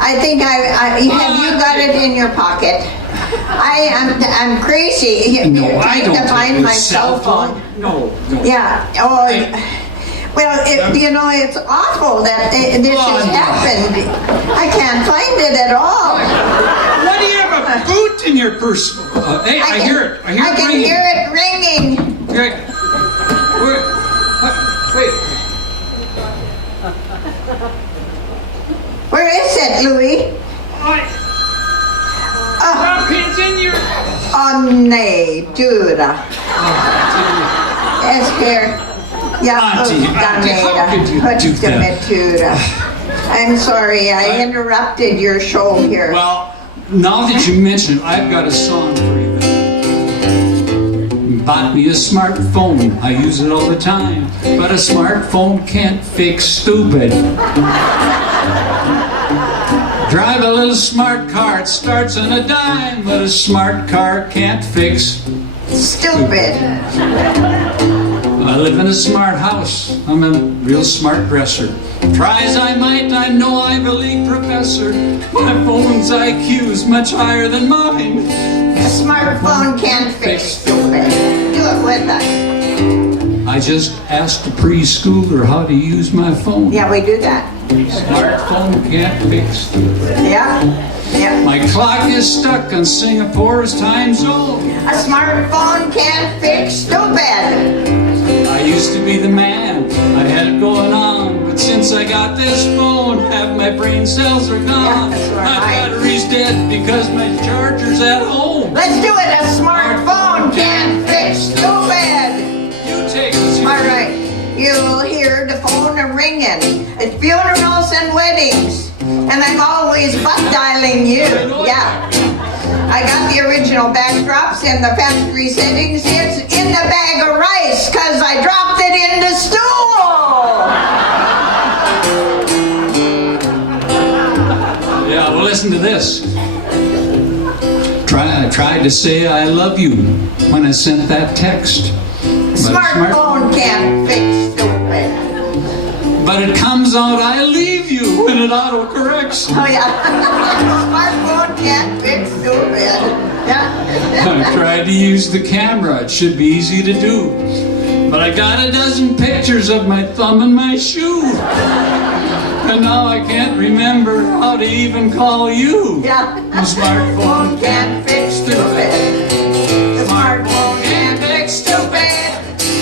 I think have you got it in your pocket? I'm crazy. No, You're I trying don't to find take my your cell phone. No, no. Yeah. Oh, well, it's awful that this has happened. I can't find it at all. Why do you have a boot in your purse? Hey, I hear it. I can ringing. hear it ringing. Okay. Wait. Where is it, Louis? It's in your... Oh, nej, Dura. Es here. Auntie, how could you do that? I'm sorry, I interrupted your show here. Well, now that you mention it, I've got a song for you. Bought me a smartphone, I use it all the time, but a smartphone can't fix stupid. Drive a little smart car, it starts on a dime, but a smart car can't fix Stupid. I live in a smart house. I'm a real smart dresser. Try as I might, I'm no Ivy League professor. My phone's IQ's much higher than mine. A smartphone can't fix stupid. Do it with us. I just asked a preschooler how to use my phone. Yeah, we do that. Smartphone can't fix stupid. Yeah. My clock is stuck on Singapore's time zone. A smartphone can't fix stupid. I used to be the man, I had it going on, but since I got this phone, half my brain cells are gone. Yeah, my battery's dead because my charger's at home. Let's do it. A smartphone can't fix stupid. You take us. All right. You'll hear the phone ringing at funerals and weddings, and I'm always butt dialing you. Yeah. I got the original backdrops in the factory settings. It's in the bag of rice because I dropped it in the stool. Yeah, well, listen to this. I tried to say I love you when I sent that text. Smartphone can't fix stupid. But it comes out I leave you when it autocorrects. Oh, yeah. Smartphone can't fix stupid. Yeah. I tried to use the camera. It should be easy to do. But I got a dozen pictures of my thumb and my shoe. And now I can't remember how to even call you. Yeah. The smartphone can't fix stupid. The smartphone can't fix stupid.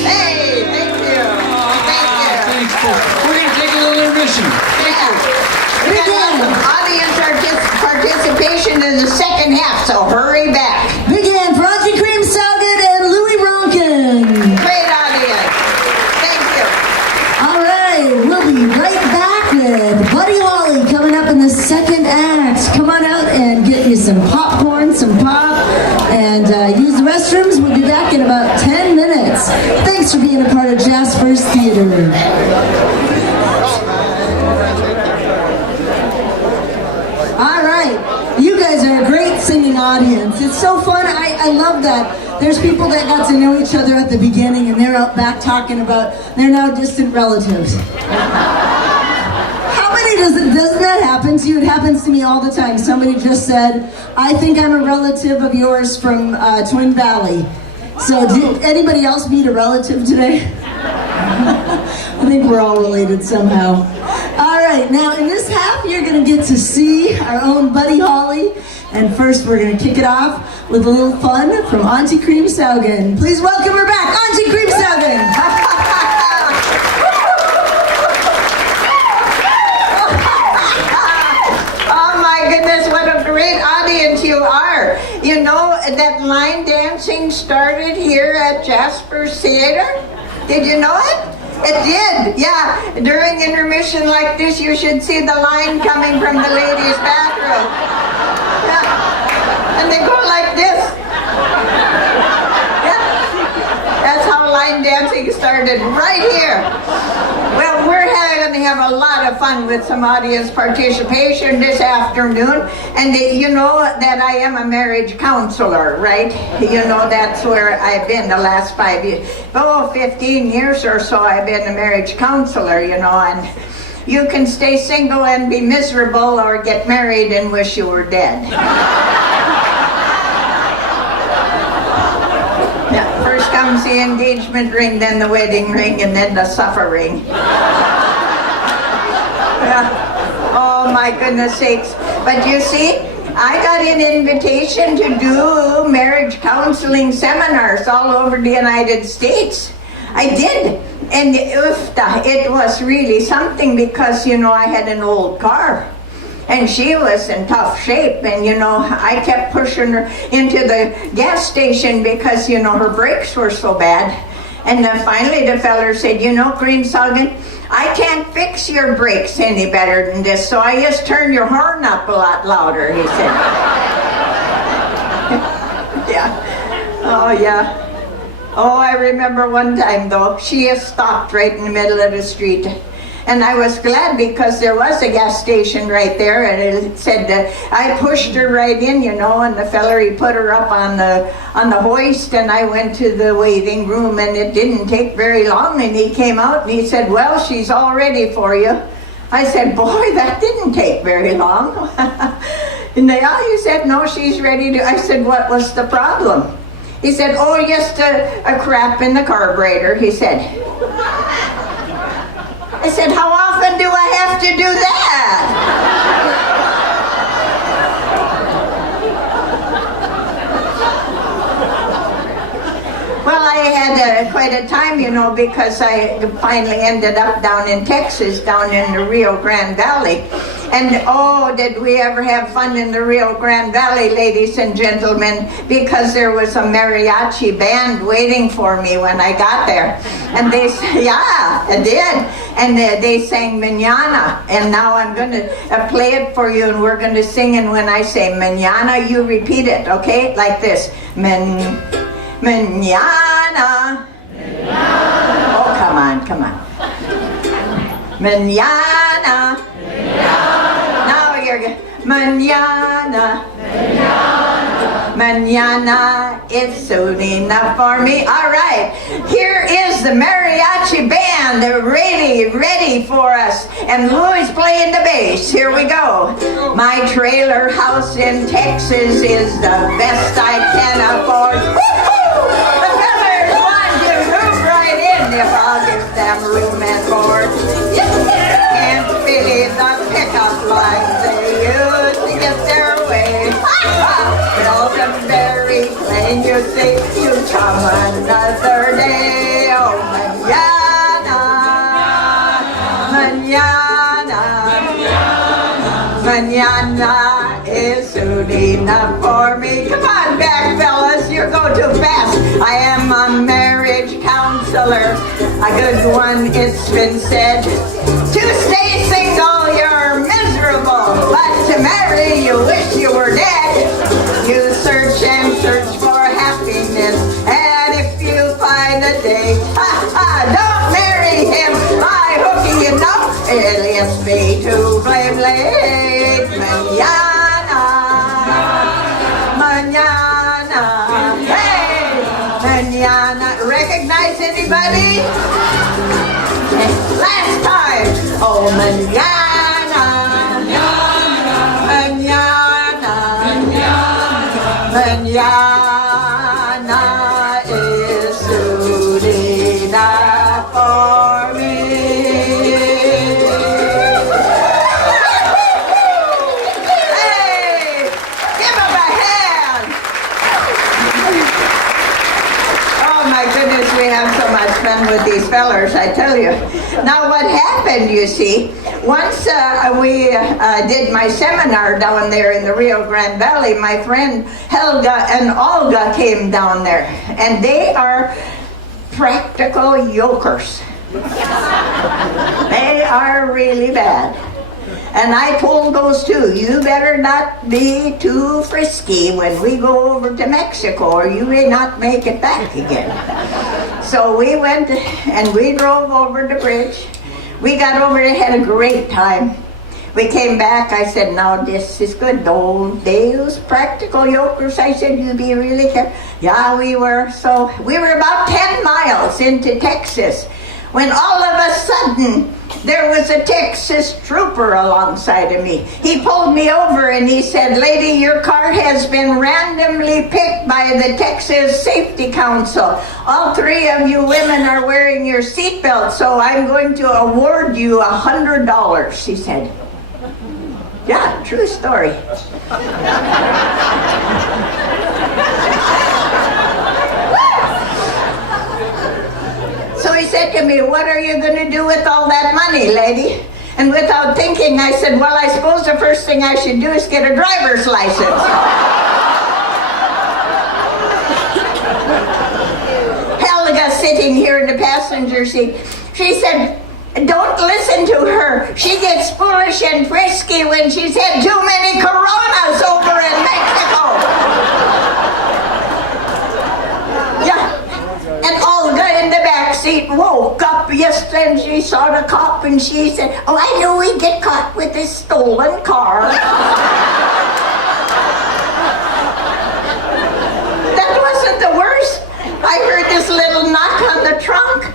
Hey, thank you. Thanks, folks. We're going to take a little intermission. We got some audience participation in the second half, so hurry back. Big hand for Auntie Kreamsaugen and Louis Ronkin. Great audience. Thank you. All right, we'll be right back with Buddy Holly coming up in the second act. Come on out and get you some popcorn, some pop, and use the restrooms. We'll be back in about 10 minutes. Thanks for being a part of Jasper's Theater. All right, you guys are a great singing audience. It's so fun. I love that. There's people that got to know each other at the beginning, and they're out back talking about they're now distant relatives. How many doesn't that happen to you? It happens to me all the time. Somebody just said, I think I'm a relative of yours from Twin Valley. So did anybody else meet a relative today? I think we're all related somehow. All right, now in this half, you're going to get to see our own Buddy Holly. And first, we're going to kick it off with a little fun from Auntie Kreamsaugen. Please welcome her back, Auntie Kreamsaugen. Oh my goodness, what a great audience you are. You know, that line dancing started here at Jasper's Theater. Did you know it? It did, yeah. During intermission like this, you should see the line coming from the ladies' bathroom. Yeah. And they go like this. Yeah. That's how line dancing started, right here. Well, we're going to have a lot of fun with some audience participation this afternoon. And you know that I am a marriage counselor, right? You know, that's where I've been the last 5 years. 15 years or so I've been a marriage counselor, you know, and You can stay single and be miserable, or get married and wish you were dead. Yeah, first comes the engagement ring, then the wedding ring, and then the suffering. Yeah. Oh my goodness sakes. But you see, I got an invitation to do marriage counseling seminars all over the United States. I did. And it was really something because, you know, I had an old car. And she was in tough shape. And, you know, I kept pushing her into the gas station because, you know, her brakes were so bad. And then finally the feller said, you know, Kreamsaugen, I can't fix your brakes any better than this, so I just turn your horn up a lot louder, he said. Yeah. Oh, yeah. Oh, I remember one time, though, she just stopped right in the middle of the street. And I was glad because there was a gas station right there, and it said I pushed her right in, you know, and the feller, he put her up on the hoist, and I went to the waiting room, and it didn't take very long, and he came out and he said, well, she's all ready for you. I said, boy, that didn't take very long. And he said, no, she's ready to. I said, what was the problem? He said, oh, just a crap in the carburetor, he said. I said, how often do I have to do that? Well, I had quite a time, you know, because I finally ended up down in Texas, down in the Rio Grande Valley. And oh, did we ever have fun in the Rio Grande Valley, ladies and gentlemen, because there was a mariachi band waiting for me when I got there. And they, yeah, I did. And they sang Mañana. And now I'm going to play it for you, and we're going to sing. And when I say Mañana, you repeat it, okay? Like this. Mañana. Oh, come on, come on. Mañana. Now you're good. Mañana. Mañana is soon enough for me. All right, here is the mariachi band. They're ready for us. And Louis playing the bass. Here we go. My trailer house in Texas is the best I can afford. Woo-hoo! The fellas want to move right in if I'll give them room and board. Can't believe the pickup lines they use to get their way. Welcome, very plain, you see, you come another day. Oh, mañana, mañana, mañana is soon enough for me. Come on back, fellas, you go too fast. I am a marriage counselor. A good one, it's been said. To stay single, you're miserable, but to marry, you wish you were dead. You search and search for happiness, and if you find a day, don't marry him. My hooky enough, alias be too blame late. Mañana, mañana, hey, mañana. Recognize anybody? Last time. Oh, mañana, mañana, mañana is soon enough for me. Hey, give him a hand. Oh my goodness, we have so much fun with these fellers, I tell you. Now what happened, you see, once we did my seminar down there in the Rio Grande Valley, my friend Helga and Olga came down there, and they are practical yokers. They are really bad. And I told those two, you better not be too frisky when we go over to Mexico, or you may not make it back again. So we went and we drove over the bridge. We got over there, had a great time. We came back, I said, now this is good. Those practical yokers, I said, you be really careful. Yeah, we were. So we were about 10 miles into Texas when all of a sudden there was a Texas trooper alongside of me. He pulled me over and he said, "Lady, your car has been randomly picked by the Texas Safety Council. All 3 of you women are wearing your seatbelt, so I'm going to award you $100, he said. Yeah, true story. So he said to me, "What are you going to do with all that money, lady?" And without thinking, I said, "Well, I suppose the first thing I should do is get a driver's license." Helga, sitting here in the passenger seat, she said, "Don't listen to her. She gets foolish and frisky when she's had too many Coronas over in Mexico." Yeah. And Olga in the back seat woke up, yes, and she saw the cop and she said, "Oh, I knew we'd get caught with this stolen car." That wasn't the worst. I heard this little knock on the trunk.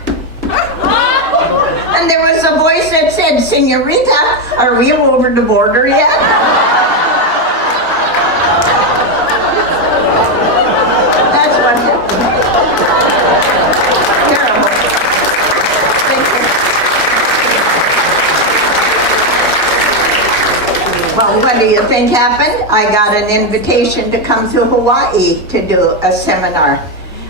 And there was a voice that said, "Senorita, are we over the border yet?" That's what happened. Terrible. Thank you. Well, what do you think happened? I got an invitation to come to Hawaii to do a seminar.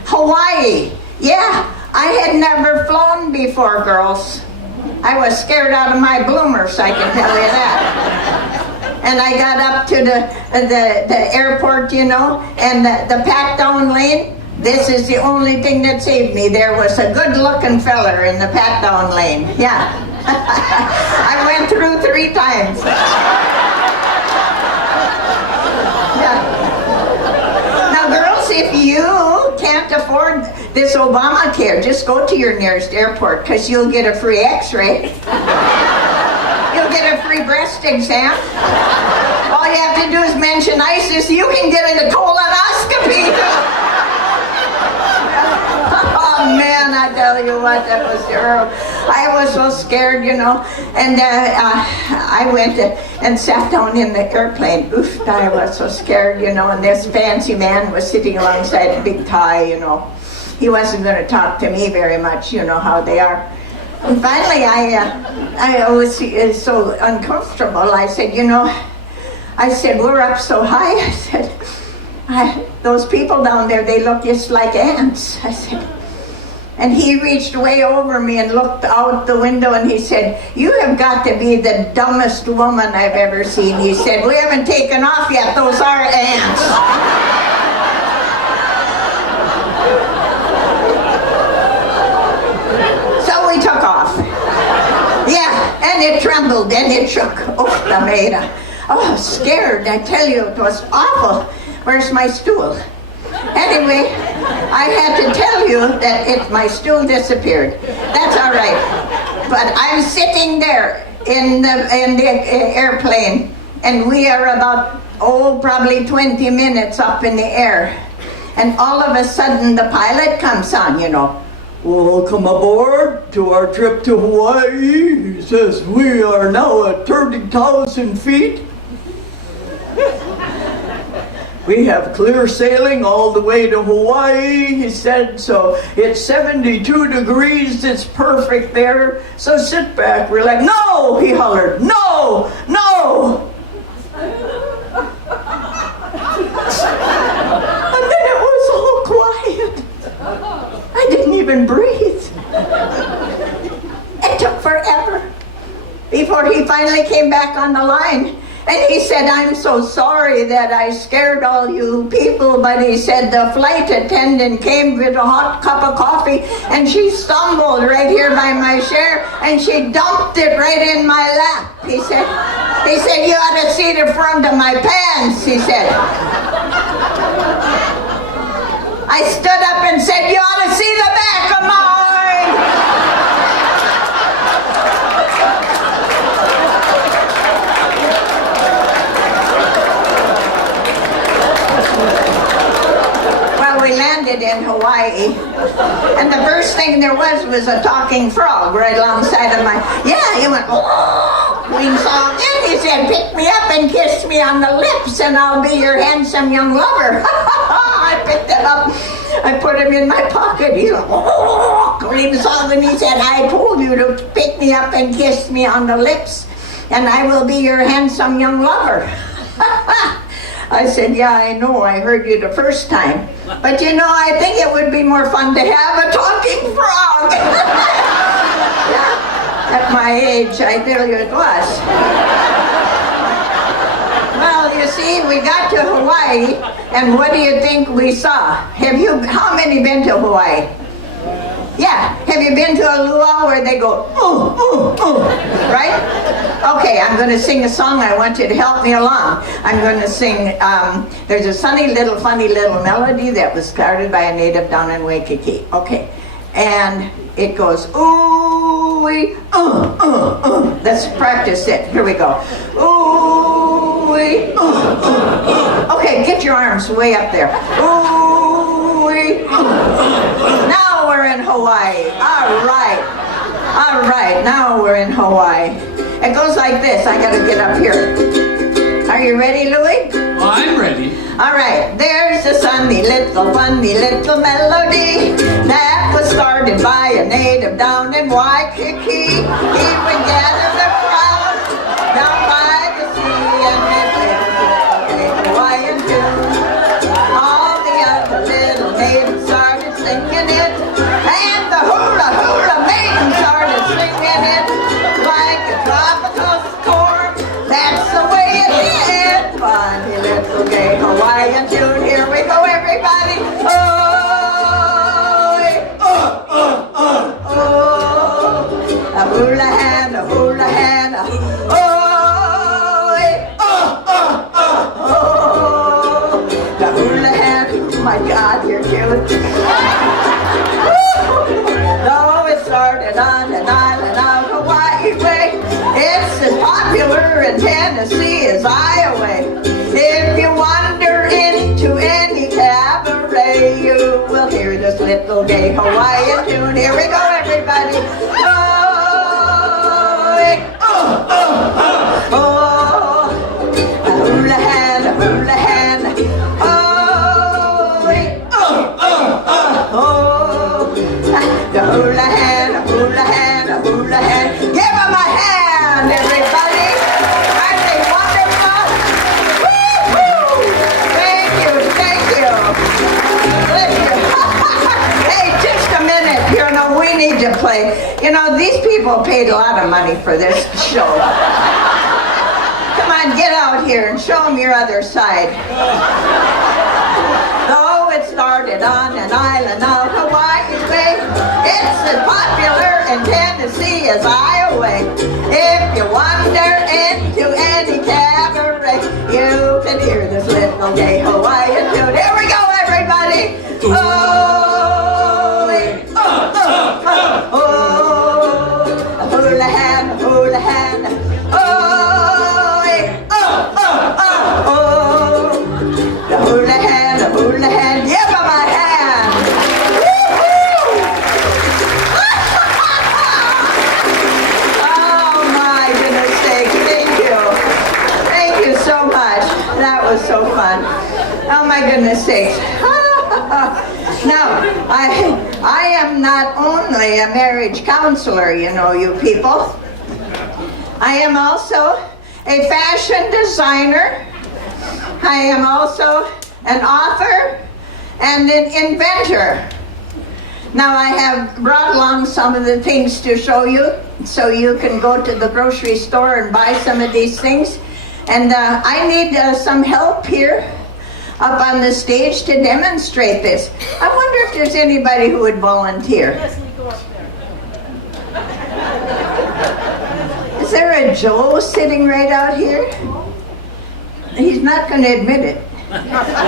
Hawaii. Yeah, I had never flown before, girls. I was scared out of my bloomers, I can tell you that. And I got up to the airport, you know, and the pat-down lane. This is the only thing that saved me. There was a good-looking feller in the pat-down lane. Yeah. I went through 3 times. Yeah. Now, girls, if you can't afford this Obamacare, just go to your nearest airport because you'll get a free x-ray. You'll get a free breast exam. All you have to do is mention ISIS. You can get a colonoscopy. Oh man, I tell you what, that was terrible. I was so scared, you know. And I went and sat down in the airplane. Oof, I was so scared, you know. And this fancy man was sitting alongside a big tie, you know. He wasn't going to talk to me very much, you know how they are. And finally, I was so uncomfortable. I said, you know, "We're up so high." I said, "Those people down there, they look just like ants." I said, and he reached way over me and looked out the window and he said, "You have got to be the dumbest woman I've ever seen." He said, "We haven't taken off yet. Those are ants." We took off. Yeah, and it trembled and it shook. Oh, the maida. Oh, scared, I tell you, it was awful. Where's my stool? Anyway, I had to tell you that my stool disappeared. That's all right. But I'm sitting there in the airplane, and we are about, probably 20 minutes up in the air. And all of a sudden, the pilot comes on, you know. "Welcome aboard to our trip to Hawaii." He says, "We are now at 30,000 feet. We have clear sailing all the way to Hawaii," he said. "So it's 72 degrees. It's perfect there. So sit back, relax." "No," he hollered. "No, no." And then it was all quiet. I didn't even breathe. It took forever before he finally came back on the line. And he said, "I'm so sorry that I scared all you people," but he said the flight attendant came with a hot cup of coffee and she stumbled right here by my chair and she dumped it right in my lap. He said, "You ought to see the front of my pants," he said. I stood up and said, "You ought to see the back of mine." Well, we landed landed in Hawaii. And the first thing there was a talking frog right alongside of my, yeah, he went, oh, Kreamsaugen. And he said, pick me up and kiss me on the lips and I'll be your handsome young lover. I picked him up. I put him in my pocket. He's like, oh, Kreamsaugen. He said, I told you to pick me up and kiss me on the lips and I will be your handsome young lover. I said, yeah, I know, I heard you the first time. But you know, I think it would be more fun to have a talking frog. Yeah, at my age, I tell you it was. Well, you see, we got to Hawaii, and what do you think we saw? How many been to Hawaii? Yeah, have you been to a luau where they go, ooh, ooh, ooh, right? Okay, I'm going to sing a song. I want you to help me along. I'm going to sing, there's a funny little melody that was started by a native down in Waikiki. Okay, and it goes, ooh, let's practice it. Here we go. Ooh, okay, get your arms way up there. Ooh, now we're in Hawaii. All right, now we're in Hawaii. It goes like this. I gotta get up here. Are you ready, Louie? Well, I'm ready. All right, there's a funny little melody that was started by a native down in Waikiki. He would gather the crowd down by the sea and make a Hawaiian tune. All the other little natives started singing it, and the hula hula maiden started singing it like a tropical storm. That's the way it is. Funny little gay Hawaiian tune. Here we go, everybody. Oh, a hula hand, a hula hand. Oh, the hula hand. Oh my God, you're cute. Though it started on an island of Hawaii way, it's as popular in Tennessee as Iowa. If you wander into any cabaret, you will hear this little gay Hawaiian tune. Here we go, everybody. A hula hand, a hula hand. The hula hand, a hula hand, a hula hand. Give them a hand, everybody. Aren't they wonderful? Woo-hoo! Thank you. Hey, just a minute. You know, we need to play. You know, these people paid a lot of money for this show. Come on, get out here and show them your other side. Though it started on an island of Hawaii Bay, it's as popular in Tennessee as Iowa. If you wander into any cabaret, you can hear this little gay Hawaiian tune. Here we go, everybody. A hula hand, a hula hand. The hula hand, a hula hand. Give them a hand. Woo-hoo! Oh my goodness sakes, thank you. Thank you so much. That was so fun. Oh my goodness sakes. Now, I am not only a marriage counselor, you know, you people. I am also a fashion designer. I am also an author and an inventor. Now I have brought along some of the things to show you, so you can go to the grocery store and buy some of these things. And I need some help here up on the stage to demonstrate this. I wonder if there's anybody who would volunteer. Is there a Joe sitting right out here? He's not going to admit it.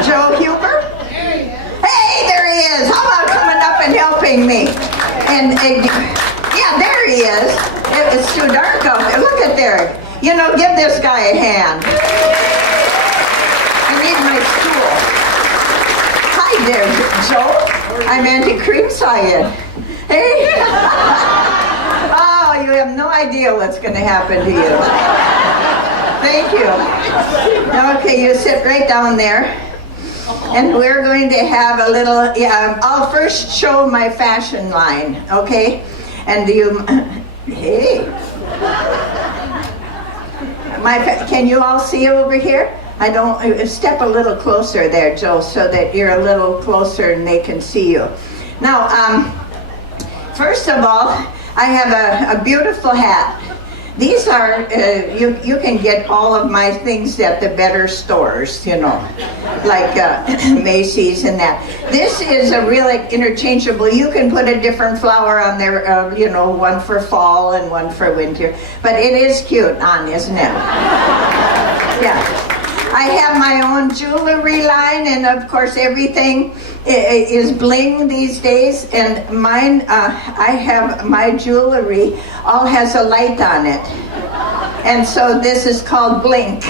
Joe Huber? Hey, there he is. How about coming up and helping me? And yeah, there he is. It's too dark out there. Look at there. You know, give this guy a hand. I need my stool. Hi, there, Joe. I'm Auntie Kreamsaugen. Hey. Oh, you have no idea what's going to happen to you. Thank you. Okay, you sit right down there. And we're going to have a little, I'll first show my fashion line, okay? And hey. Can you all see over here? Step a little closer there, Joe, so that you're a little closer and they can see you. Now, first of all, I have a beautiful hat. These are, you can get all of my things at the better stores, like Macy's and that. This is a really interchangeable. You can put a different flower on there, one for fall and one for winter. But it is cute on, isn't it? Yeah. I have my own jewelry line, and of course everything is bling these days. And mine, I have my jewelry all has a light on it, and so this is called blink.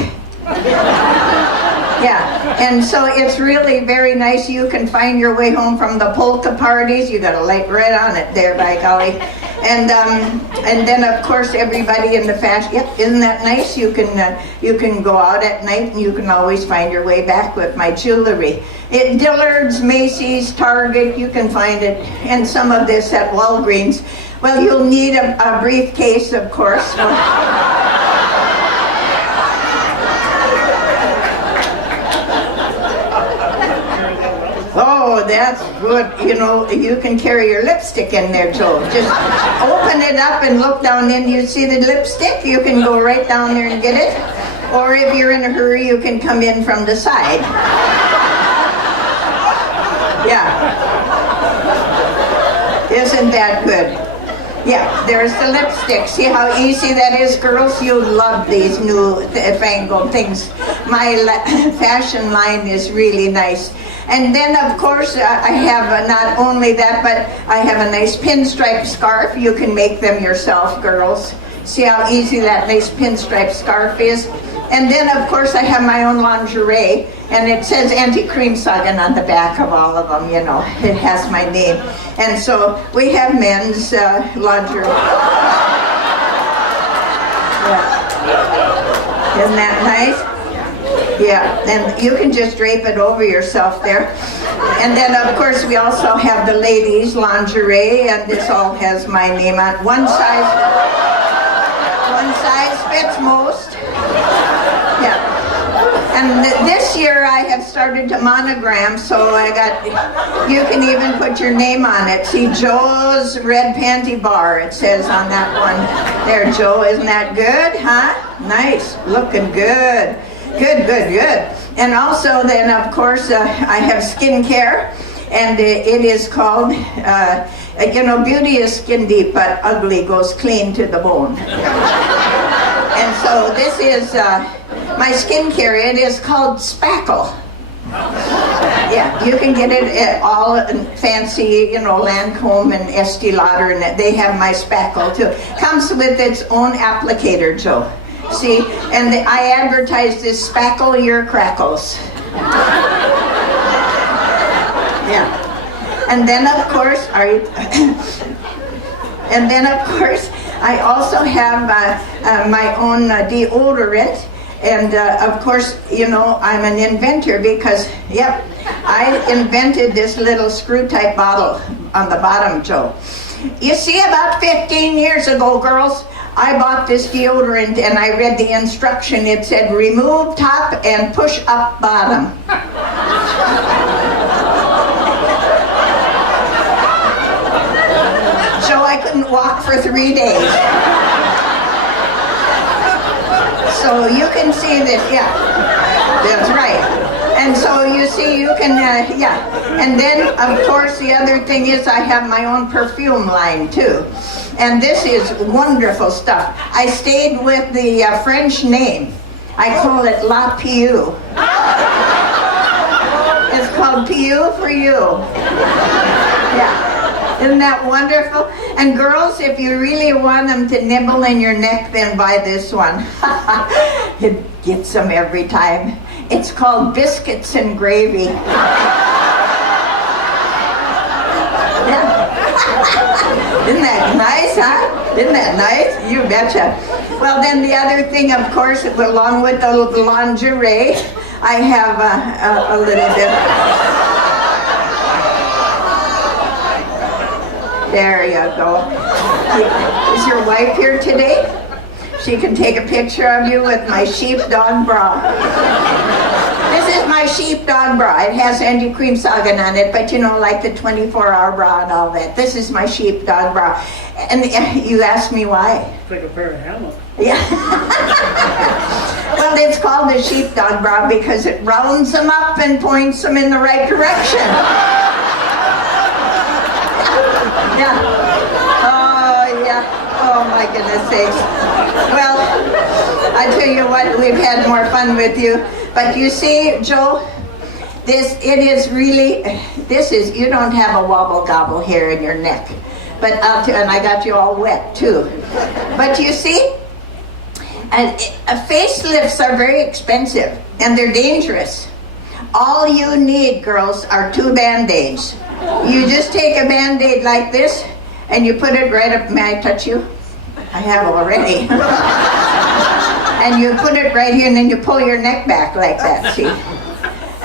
Yeah, and so it's really very nice. You can find your way home from the polka parties. You got a light right on it there, by golly. And then of course everybody in the fashion. Yep, isn't that nice? You can go out at night and you can always find your way back with my jewelry. Dillard's, Macy's, Target, you can find it, and some of this at Walgreens. Well, you'll need a briefcase, of course. Oh, that's good. You can carry your lipstick in there, Joe. Just open it up and look down in. You see the lipstick? You can go right down there and get it. Or if you're in a hurry, you can come in from the side. Yeah. Isn't that good? Yeah, there's the lipstick. See how easy that is, girls? You love these new fangled things. My fashion line is really nice. And then, of course, I have not only that, but I have a nice pinstripe scarf. You can make them yourself, girls. See how easy that nice pinstripe scarf is? And then, of course, I have my own lingerie, and it says Auntie Kreamsaugen on the back of all of them, It has my name. And so we have men's lingerie. Yeah. Isn't that nice? Yeah, and you can just drape it over yourself there. And then, of course, we also have the ladies' lingerie, and this all has my name on it. One size fits most. Yeah. And this year I have started to monogram, so you can even put your name on it. See, Joe's Red Panty Bar, it says on that one. There, Joe, isn't that good, huh? Nice, looking good. Good. And also then, of course, I have skincare, and it is called, beauty is skin deep, but ugly goes clean to the bone. And so this is my skincare. It is called Spackle. Yeah, you can get it at all fancy, Lancome and Estee Lauder, and they have my Spackle too. Comes with its own applicator, Joe. See, and I advertise this Spackle your crackles. Yeah. And then of course, I also have my own deodorant. And of course, I'm an inventor because, I invented this little screw type bottle on the bottom, Joe. You see, about 15 years ago, girls, I bought this deodorant and I read the instruction. It said, remove top and push up bottom. So I couldn't walk for 3 days. So you can see this, that's right. And so you see, you can, And then, of course, the other thing is I have my own perfume line, too. And this is wonderful stuff. I stayed with the French name. I call it La Piou. It's called Piou for you. Yeah. Isn't that wonderful? And girls, if you really want them to nibble in your neck, then buy this one. It gets them every time. It's called Biscuits and Gravy. Isn't that nice, huh? Isn't that nice? You betcha. Well, then the other thing, of course, along with the lingerie, I have a little bit. There you go. Is your wife here today? She can take a picture of you with my sheepdog bra. This is my sheepdog bra. It has Auntie Kreamsaugen on it, but you know, like the 24-hour bra and all that. This is my sheepdog bra. And you asked me why? It's like a pair of hammocks. Yeah. Well, it's called the sheepdog bra because it rounds them up and points them in the right direction. Yeah. Oh, yeah. Oh, my goodness sakes. Well, I tell you what, we've had more fun with you. But you see, Joe, you don't have a wobble gobble here in your neck. But and I got you all wet too. But you see, facelifts are very expensive and they're dangerous. All you need, girls, are 2 Band-Aids. You just take a Band-Aid like this and you put it right up. May I touch you? I have already. And you put it right here and then you pull your neck back like that, see?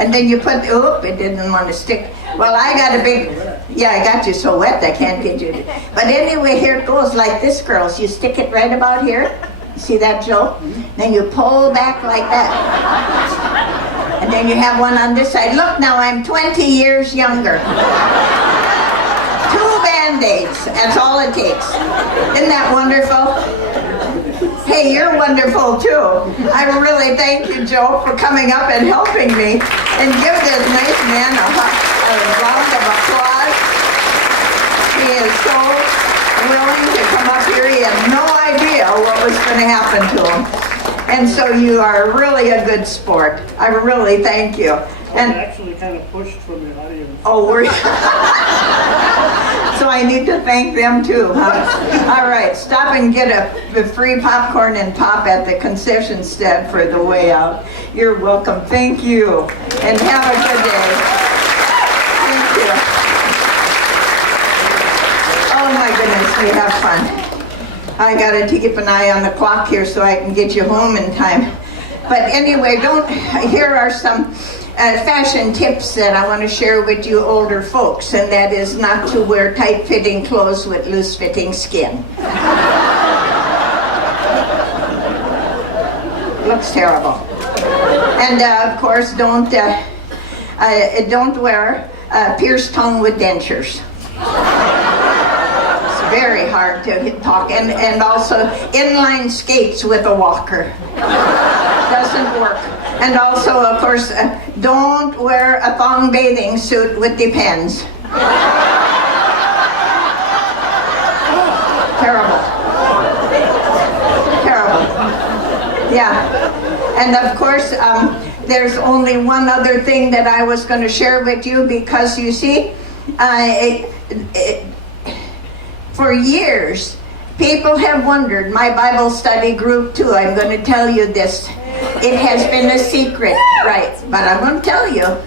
And then you put, it didn't want to stick. Well, I got a big, I got you so wet I can't get you to. But anyway, here it goes like this, girls. You stick it right about here. See that, Joe? Then you pull back like that. And then you have one on this side. Look now, I'm 20 years younger. 2 Band-Aids, that's all it takes. Isn't that wonderful? Hey, you're wonderful too. I really thank you, Joe, for coming up and helping me. And give this nice man a round of applause. He is so willing to come up here. He had no idea what was going to happen to him. And so you are really a good sport. I really thank you. And Actually kind of pushed from the audience. oh, were you? So I need to thank them too, huh? All right, stop and get a free popcorn and pop at the concession stand for the way out. You're welcome. Thank you. And have a good day. Thank you. Oh my goodness, we have fun. I gotta keep an eye on the clock here so I can get you home in time. But anyway, here are some fashion tips that I want to share with you older folks, and that is not to wear tight-fitting clothes with loose-fitting skin. Looks terrible. And of course, don't wear pierced tongue with dentures. It's very hard to talk, and also inline skates with a walker. Doesn't work. And also, of course, don't wear a thong bathing suit with depends. Terrible. Terrible. Yeah. And of course, there's only one other thing that I was going to share with you because you see, for years, people have wondered, my Bible study group too, I'm going to tell you this. It has been a secret, right? But I'm going to tell you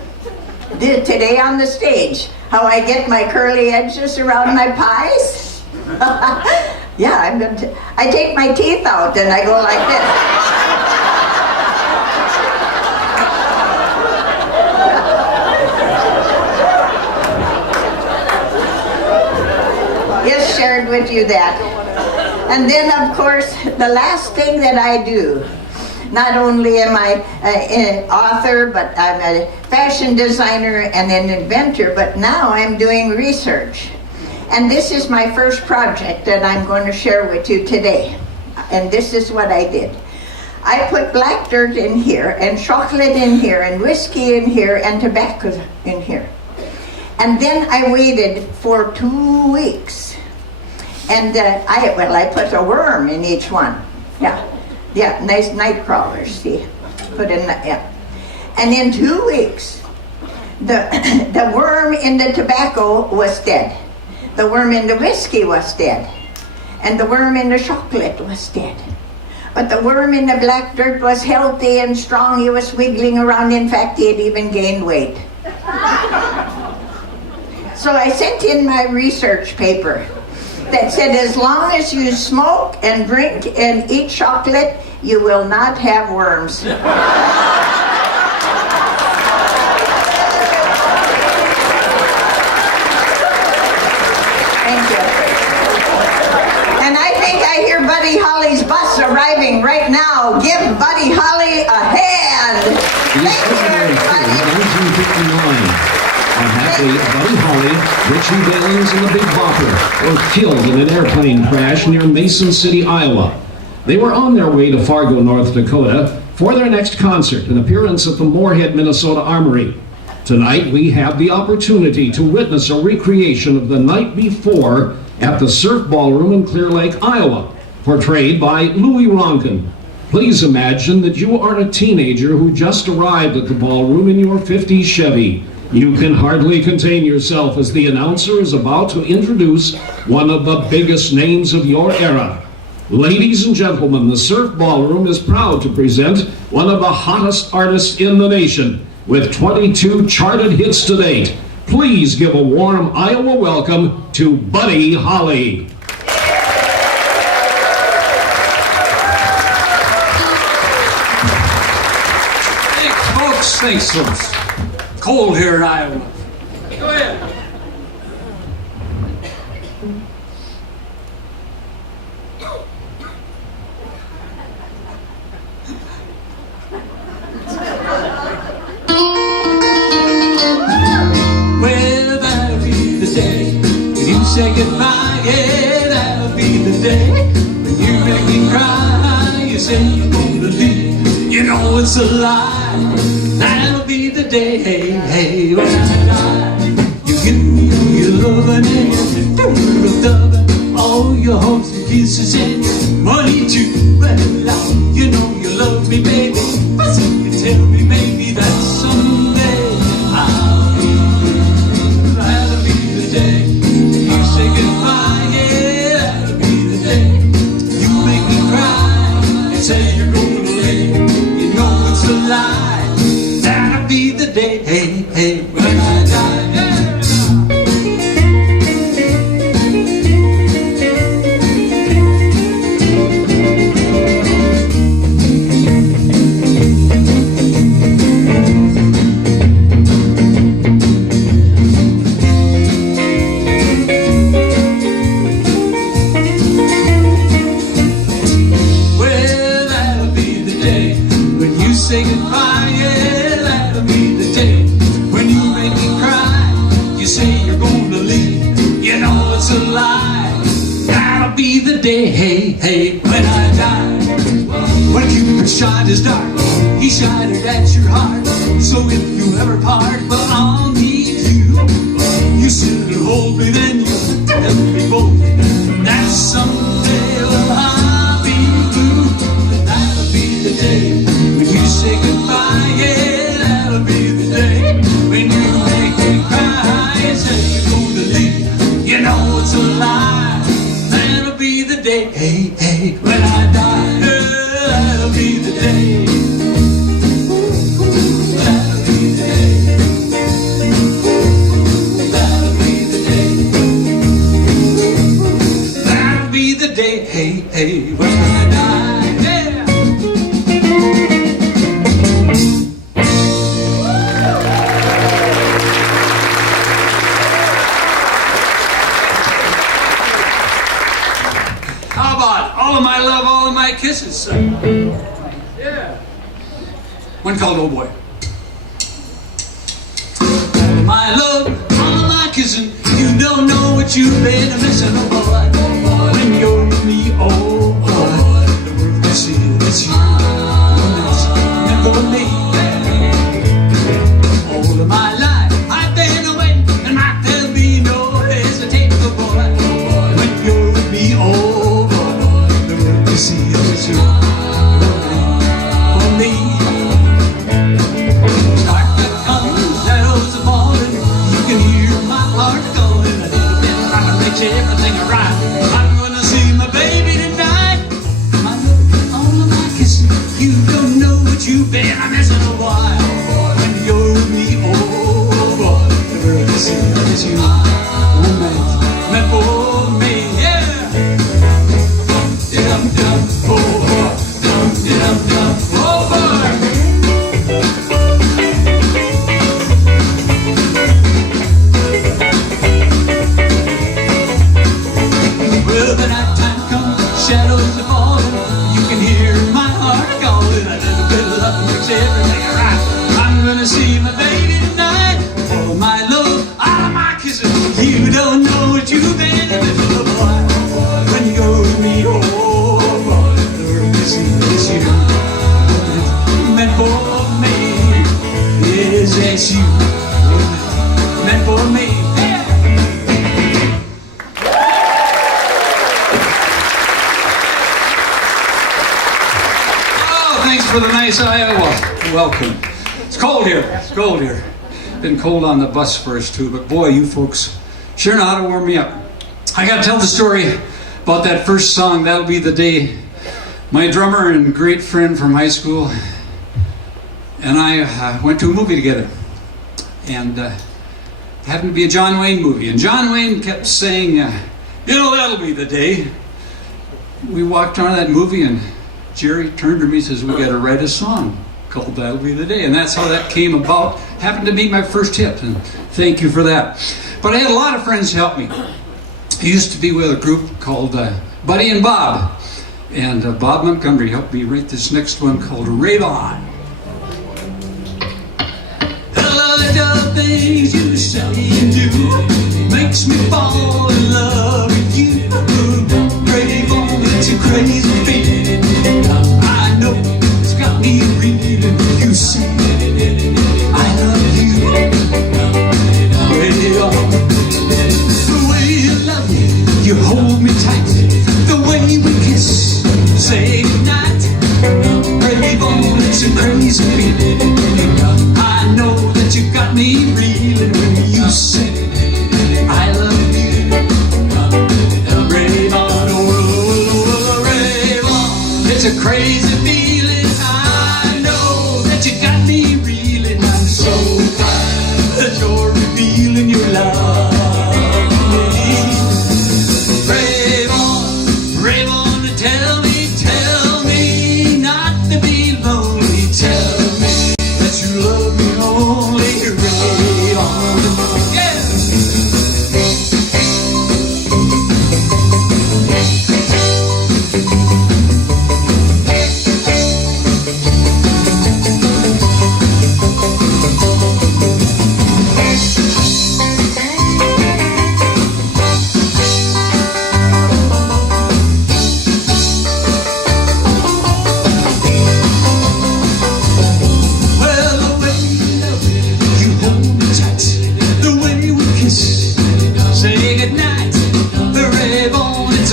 today on the stage how I get my curly edges around my pies. Yeah, I take my teeth out and I go like this. Yes, shared with you that. And then, of course, the last thing that I do. Not only am I an author, but I'm a fashion designer and an inventor, but now I'm doing research. And this is my first project that I'm going to share with you today. And this is what I did. I put black dirt in here, and chocolate in here, and whiskey in here, and tobacco in here. And then I waited for 2 weeks. And I put a worm in each one. Yeah, nice night crawlers, see. Put in that, yeah. And in 2 weeks, the worm in the tobacco was dead. The worm in the whiskey was dead. And the worm in the chocolate was dead. But the worm in the black dirt was healthy and strong. He was wiggling around. In fact, he had even gained weight. So I sent in my research paper that said as long as you smoke and drink and eat chocolate, you will not have worms. Thank you. And I think I hear Buddy Holly's bus arriving right now. Give Buddy Holly a hand. Thank you, everybody. 1959. Unhappily, Buddy Holly, Richie Valens, and the Big Bopper were killed in an airplane crash near Mason City, Iowa. They were on their way to Fargo, North Dakota for their next concert, an appearance at the Moorhead, Minnesota Armory. Tonight, we have the opportunity to witness a recreation of the night before at the Surf Ballroom in Clear Lake, Iowa, portrayed by Louis Ronkin. Please imagine that you are a teenager who just arrived at the ballroom in your 50s Chevy. You can hardly contain yourself as the announcer is about to introduce one of the biggest names of your era. Ladies and gentlemen, the Surf Ballroom is proud to present one of the hottest artists in the nation with 22 charted hits to date. Please give a warm Iowa welcome to Buddy Holly. Thanks, folks. Cold here in Iowa. Go ahead. Well, that'll be the day when you say goodbye. Yeah, that'll be the day when you make me cry. You say you're gonna leave. You know it's a lie. That'll be the day, hey, hey, when I die. You give me all your loving and your loving, all your hugs and kisses and your money too. Well, you know you love me, baby, but you tell me maybe that someday I'll be. That'll be the day you say goodbye. Yeah, that'll be the day you make me cry and say you're gonna leave. You know it's a lie. That'll be the day, hey, hey, when I die. Well, that'll be the day when you say goodbye. Yeah, that'll be the day when you make me cry. You say you're gonna leave. You know it's a lie. That'll be the day, hey, hey, when I die. When Cupid's shot his dart, he shattered at your heart. So if you ever part, well, I'll need you. You sit and hold me, then you tell me both that someday, well, I'll be blue. But that'll be the day when you say goodbye. Yeah, that'll be the day when you make me cry and say you're gonna leave. You know it's a lie. That'll be the day, hey, hey, when I die. That'll be the day. That'll be the day. That'll be the day. That'll be the day, hey, hey, when I die. Yeah. How about all of my love, all of my kisses? Yeah. One called Oh Boy. All of my love, all of my kissing. You don't know what you've been missing, oh boy. When you're with me, oh boy. The world can see it's you. It's never me. All of my life I've been away, and there'll be no hesitating, oh boy. When you're with me, oh boy. The world can see it's you. For me. Darkness comes, shadows are falling. You can hear my heart going. A little bit, I can make everything right. I'm gonna see my baby tonight. Mesa, Iowa. Welcome. It's cold here. It's cold here. Been cold on the bus for us too, but boy, you folks sure know how to warm me up. I got to tell the story about that first song. That'll be the day my drummer and great friend from high school and I went to a movie together, and it happened to be a John Wayne movie. And John Wayne kept saying, that'll be the day. We walked on that movie, and Jerry turned to me and says, we got to write a song called That'll Be the Day. And that's how that came about. Happened to be my first hit, and thank you for that. But I had a lot of friends help me. I used to be with a group called Buddy and Bob. And Bob Montgomery helped me write this next one called Rave On. The little things you say and do makes me fall in love with you. Rave on, it's a crazy feeling. I know it's got me reeling. You say I love you. Rave on. The way you love me, you hold me tight. The way we kiss, say goodnight. Rave on, it's a crazy feeling. I know that you got me reeling when you say I love you. Rave on, oh, rave on. It's a crazy feeling. I know that you got me reeling. I'm so glad that you're revealing your love. Rave on and tell me not to be lonely. Tell me that you love me only. Rave on, yeah.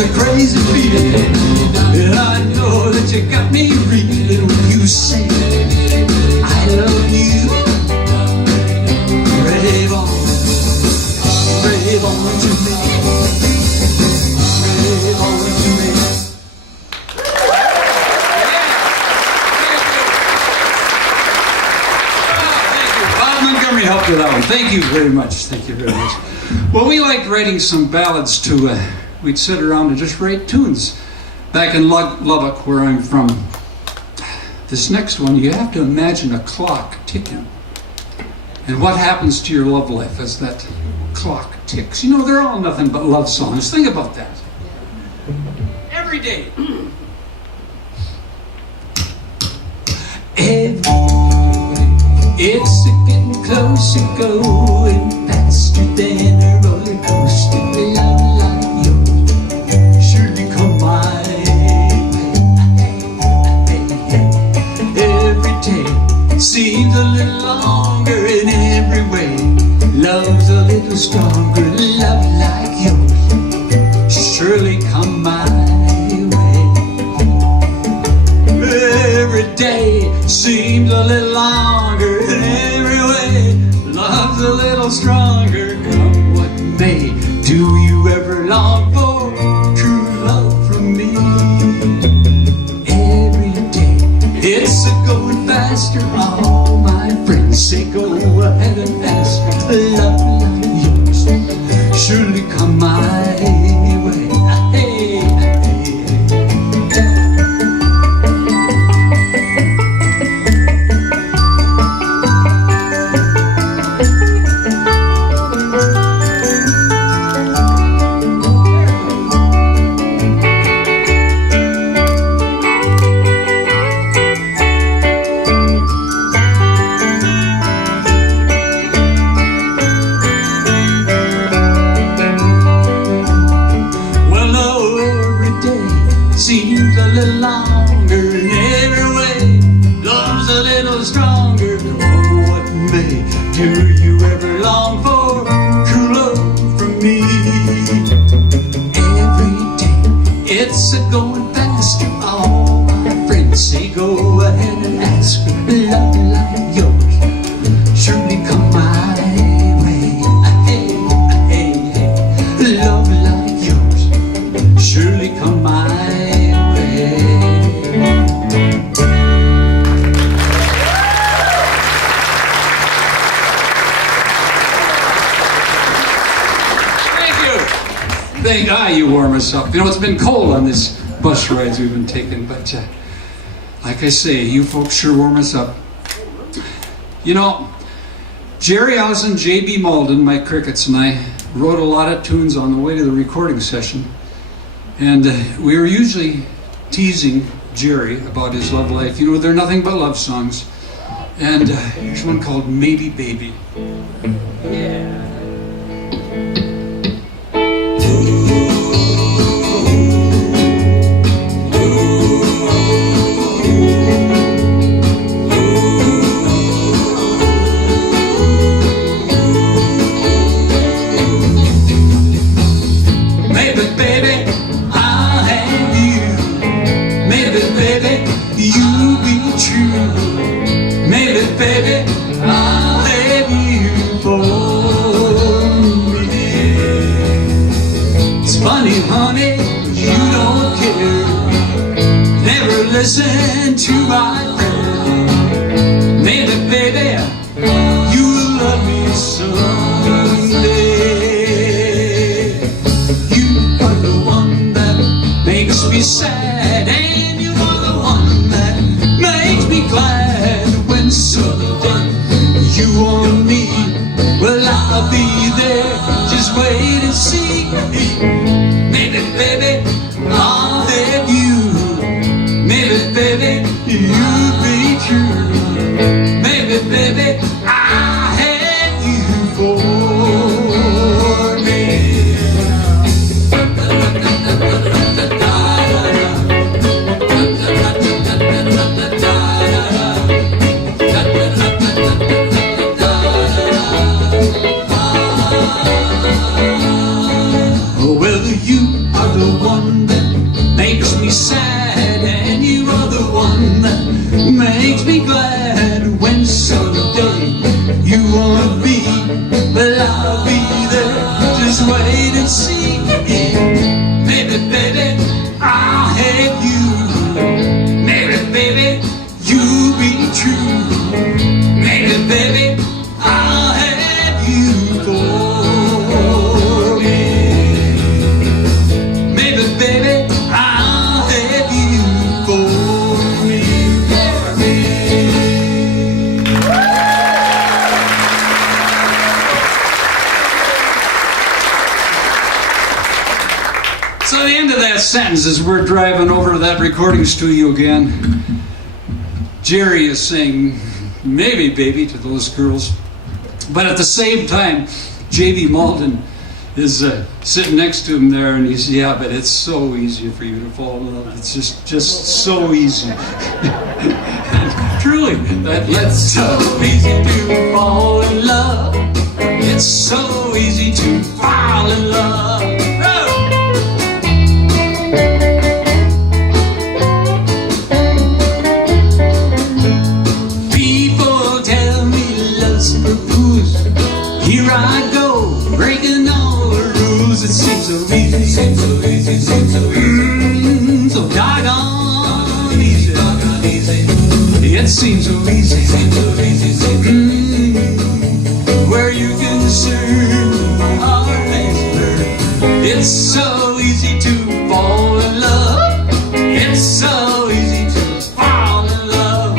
A crazy feeling, and I know that you got me reeling when you say I love you. Rave on to me, rave on to me. Thank you. Bob Montgomery helped with that one. Thank you very much. Thank you very much. Well, we liked writing some ballads too. We'd sit around and just write tunes. Back in Lubbock, where I'm from, this next one, you have to imagine a clock ticking. And what happens to your love life as that clock ticks? You know, they're all nothing but love songs. Think about that. Every day. Every day, it's getting closer, going faster than a roller coaster. Love like yours surely come my way. Every day seems a little longer in every way. Love's a little stronger. Love like yours surely come my way. Every day seems a little longer in every way. Love's a little stronger, come what may. Do you ever long for true love from me? Every day it's a going faster. All my friends say go ahead and ask. Love like yours surely come my way. Hey, hey, hey. Seems a little longer in every way. Love's a little stronger, oh what may. Do you ever long for true love from me? Every day it's a going faster. All my friends say go ahead and ask. You warm us up. You know, it's been cold on this bus rides we've been taking, but like I say, you folks sure warm us up. You know, Jerry Owsen, J.B. Malden, my crickets, and I wrote a lot of tunes on the way to the recording session. And we were usually teasing Jerry about his love life. You know, they're nothing but love songs. And here's one called Maybe Baby. Yeah. Listen to my prayer. Maybe, baby, you will love me someday. You are the one that makes me sad, and you are the one that makes me glad. When someday you want me, well, I'll be there. Just wait and see. Maybe, baby, I'll have you. Maybe, baby, you'll be true. Maybe, baby, I had you for me. Oh, well, you are the one that makes me sad, and you are the one that makes me glad. When someday you want me, well, I'll be there. Just wait and see. Maybe, baby, I'll have you. Maybe, baby, you'll be true. Maybe, baby, I'll have you for me. Maybe, baby, I'll have you for me. So the end of that sentence, as we're driving over to that recording studio again, Jerry is saying, maybe, baby, to those girls. But at the same time, J.B. Malden is sitting next to him there, and he says, yeah, but it's so easy for you to fall in love. It's just so easy. And truly, it's so easy to fall in love. It's so easy to fall in love. Oh! People tell me love's for fools. Here I go, breaking all the rules. It seems so easy, seems so easy, seems so easy. So doggone easy, doggone easy. It seems so easy, seems so easy, seems so easy. Where you can discern my heart has learned. It's so easy to fall in love. It's so easy to fall in love.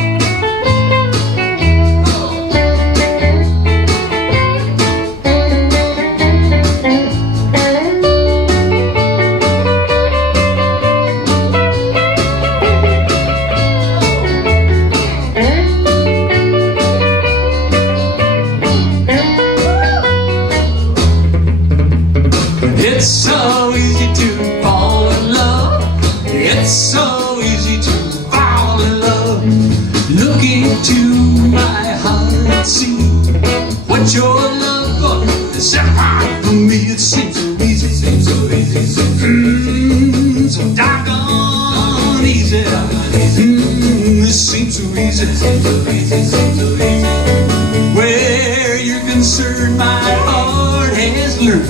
It's so easy to fall in love. It's so easy to fall in love. Look into my heart, see what your love for is set apart from me. It seems so easy, seems so easy, seems so easy. So doggone easy. It seems so easy, seems so easy, seems so easy. Where you're concerned, my heart has learned.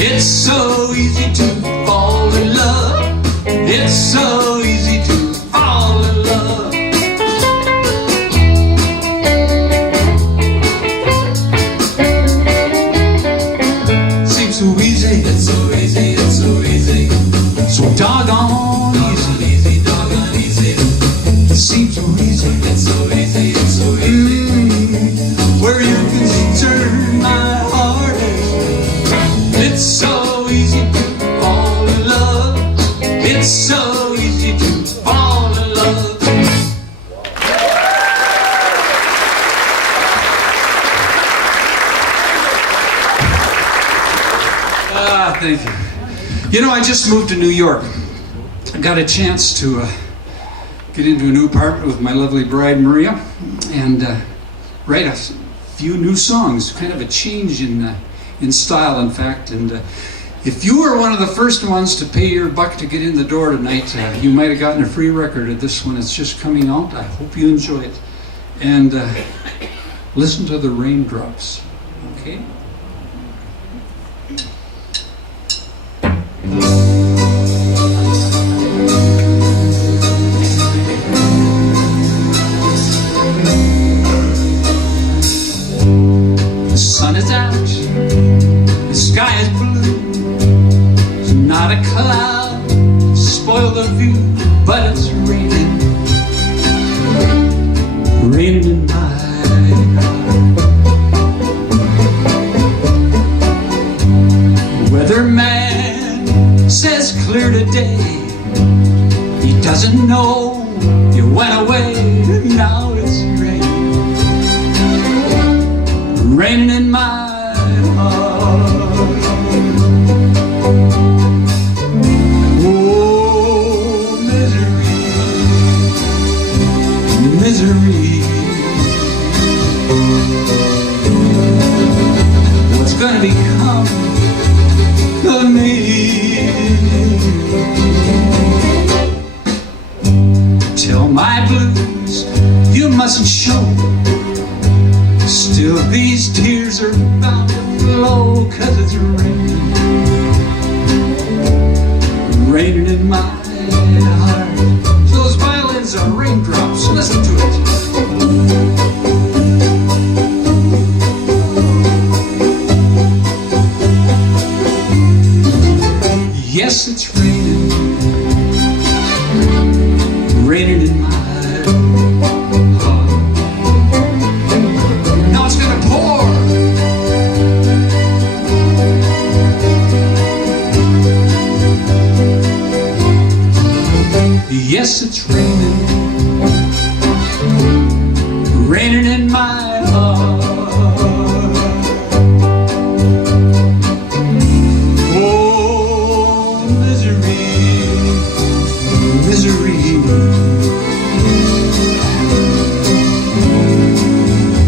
It's so easy to fall in love. It's so easy to fall in love. Seems so easy, it's so easy, it's so Thank you. You know, I just moved to New York. I got a chance to get into a new apartment with my lovely bride, Maria, and write a few new songs, kind of a change in style, in fact. And if you were one of the first ones to pay your buck to get in the door tonight, you might have gotten a free record of this one. It's just coming out. I hope you enjoy it. And listen to the raindrops, okay? The sun is out, the sky is blue. There's not a cloud to spoil the view, but it's raining, raining in my heart. Weatherman says clear today. He doesn't know you went away. Now it's raining, raining in my heart. Oh, misery, misery. What's gonna become of me? Tell my blues you mustn't show. Still these tears are bound to flow, 'cause it's raining, raining in my heart. So those violins are raindrops, listen to it. Yes, it's raining, raining in my heart. Now it's gonna pour. Yes, it's raining, raining in my heart. Oh, misery, misery.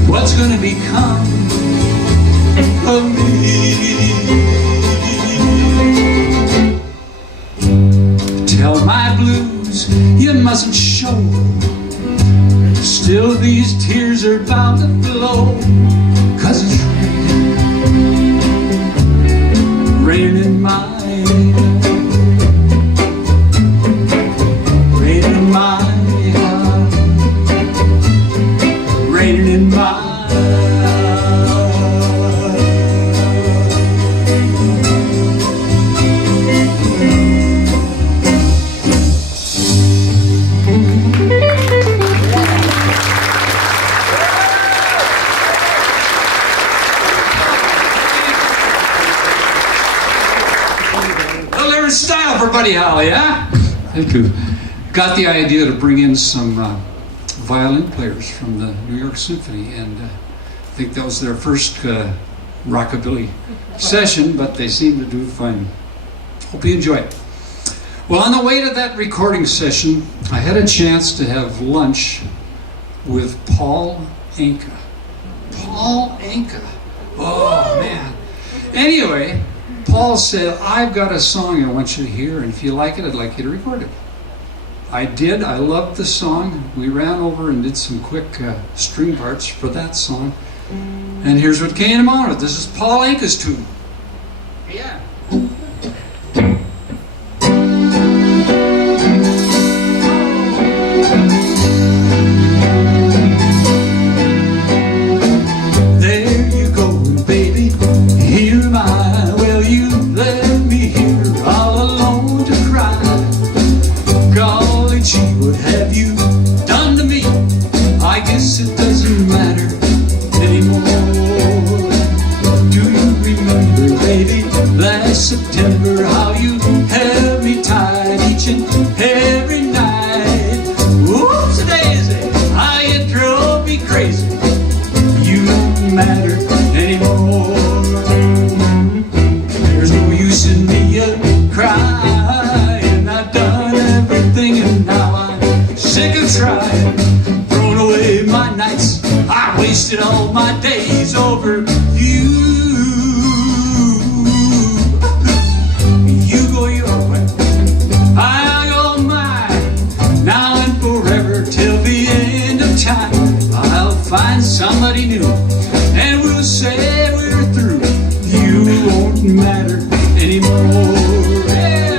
What's gonna become of me? Tell my blues you mustn't show. Still these tears are bound to flow, 'cause it's raining, raining in my heart, raining in my heart, raining in my heart. Style for Buddy Holly, huh? Thank you. Got the idea to bring in some violin players from the New York Symphony, and I think that was their first rockabilly session, but they seem to do fine. Hope you enjoy it. Well, on the way to that recording session, I had a chance to have lunch with Paul Anka. Paul Anka. Oh, man. Anyway, Paul said, I've got a song I want you to hear, and if you like it, I'd like you to record it. I did. I loved the song. We ran over and did some quick string parts for that song. And here's what came out of it. This is Paul Anka's tune. Yeah. There you go, baby. Here am I. Well, you left me here all alone to cry. Golly gee, what have you done to me? I guess it doesn't matter anymore. Do you remember, baby, that won't matter anymore. Yeah.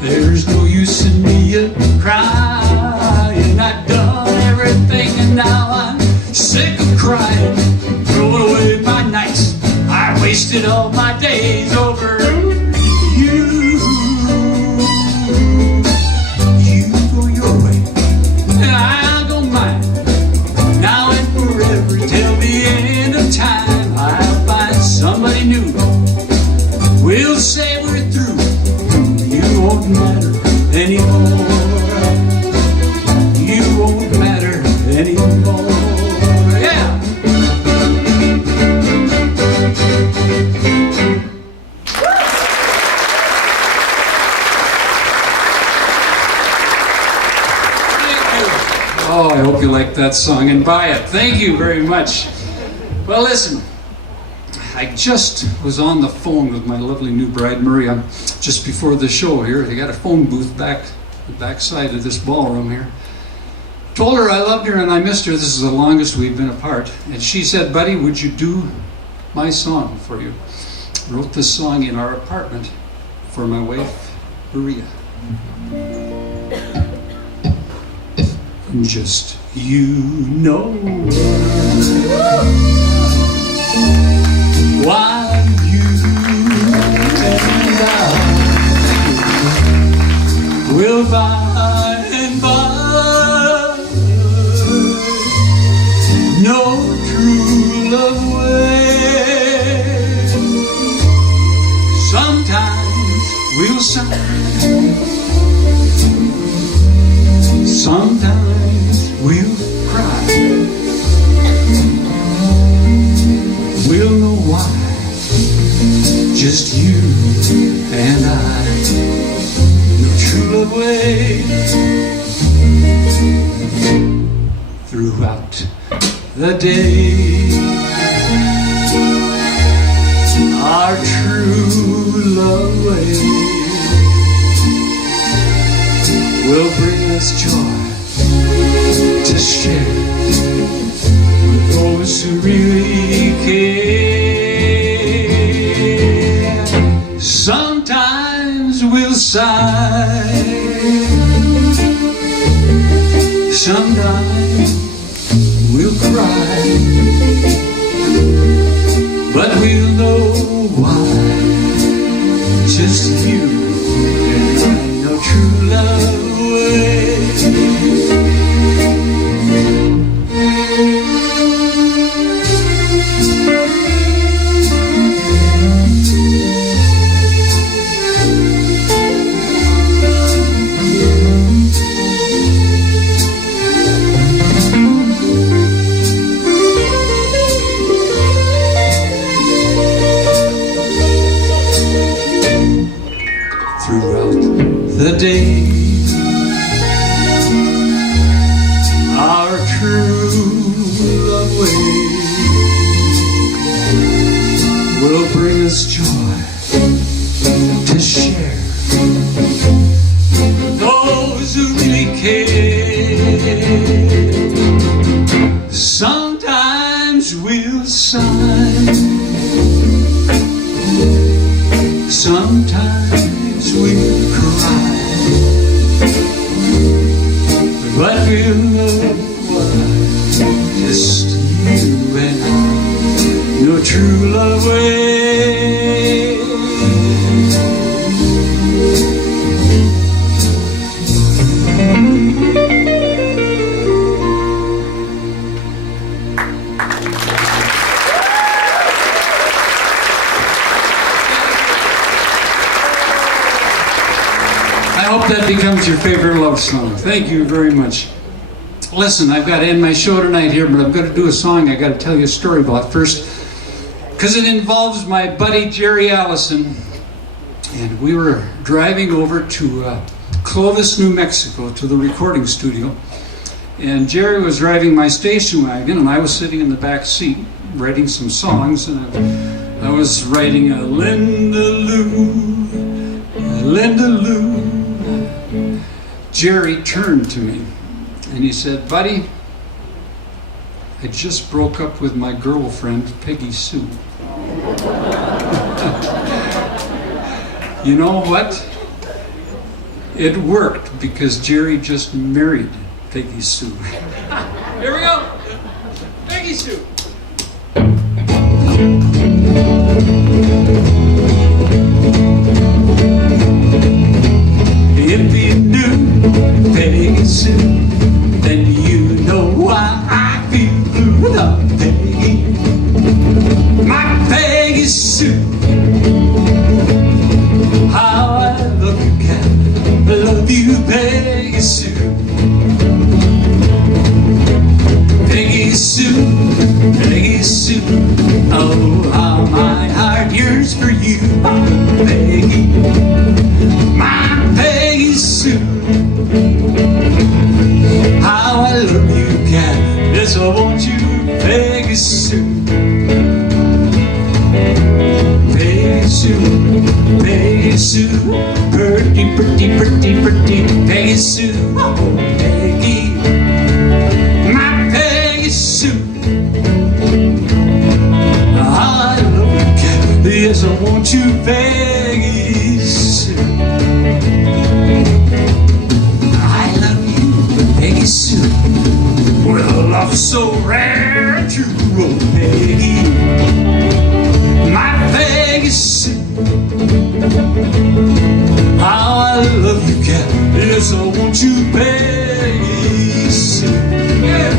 There's no use in me crying. I've done everything and now I'm sick of crying. Throwing away my nights, I wasted all my days over you. You go your way, and I'll go mine. Now and forever till the end of time, I'll find somebody new. We'll say we're through. You won't matter anymore. You won't matter anymore. Yeah. Oh, I hope you like that song and buy it. Thank you very much. Well, listen, I just was on the phone with my lovely new bride, Maria, just before the show here. They got a phone booth back the back side of this ballroom here. Told her I loved her and I missed her. This is the longest we've been apart. And she said, buddy, would you do my song for you? Wrote this song in our apartment for my wife, Maria. Just you know why you and I will by and by no true love way. Sometimes we'll sigh, sometimes we'll cry. We'll know why. Just you and I. No true love way. Throughout the day, our true love way will bring us joy to share with those who really care. Sometimes we'll sigh, sometimes we'll cry, but we'll know why. Just you and I, no true love way. The day our true love way will bring us joy to share those who really care. Sometimes we'll sigh, sometimes we'll cry, but we'll know why. Just you and I, no true love way. I hope that becomes your favorite love song. Thank you very much. Listen, I've got to end my show tonight here, but I'm going to do a song I got to tell you a story about first, because it involves my buddy Jerry Allison. And we were driving over to Clovis, New Mexico, to the recording studio. And Jerry was driving my station wagon, and I was sitting in the back seat writing some songs. And I was writing a Linda Lou, Linda Lou. Jerry turned to me And he said, "Buddy, I just broke up with my girlfriend, Peggy Sue." You know what? It worked because Jerry just married Peggy Sue. Here we go. Peggy Sue. If you knew Peggy Sue, then you know why I feel blue without Peggy. My Peggy Sue. How I love you, cat. I love you, Peggy Sue. Peggy Sue, Peggy Sue. Oh, how my heart yearns for you, Peggy. My Peggy Sue. How I love you, cat. Yes, I want you, Peggy Sue. Peggy Sue, Peggy Sue. Pretty, pretty, pretty, pretty Peggy Sue. Oh, Peggy. My Peggy Sue. How I love you, cat. Yes, I want you, Peggy Sue. I love you, Peggy Sue. With a love so rare and true, oh Peggy, my Peggy Sue. How I love you, cat. Yes, I want you, Peggy Sue. Yeah.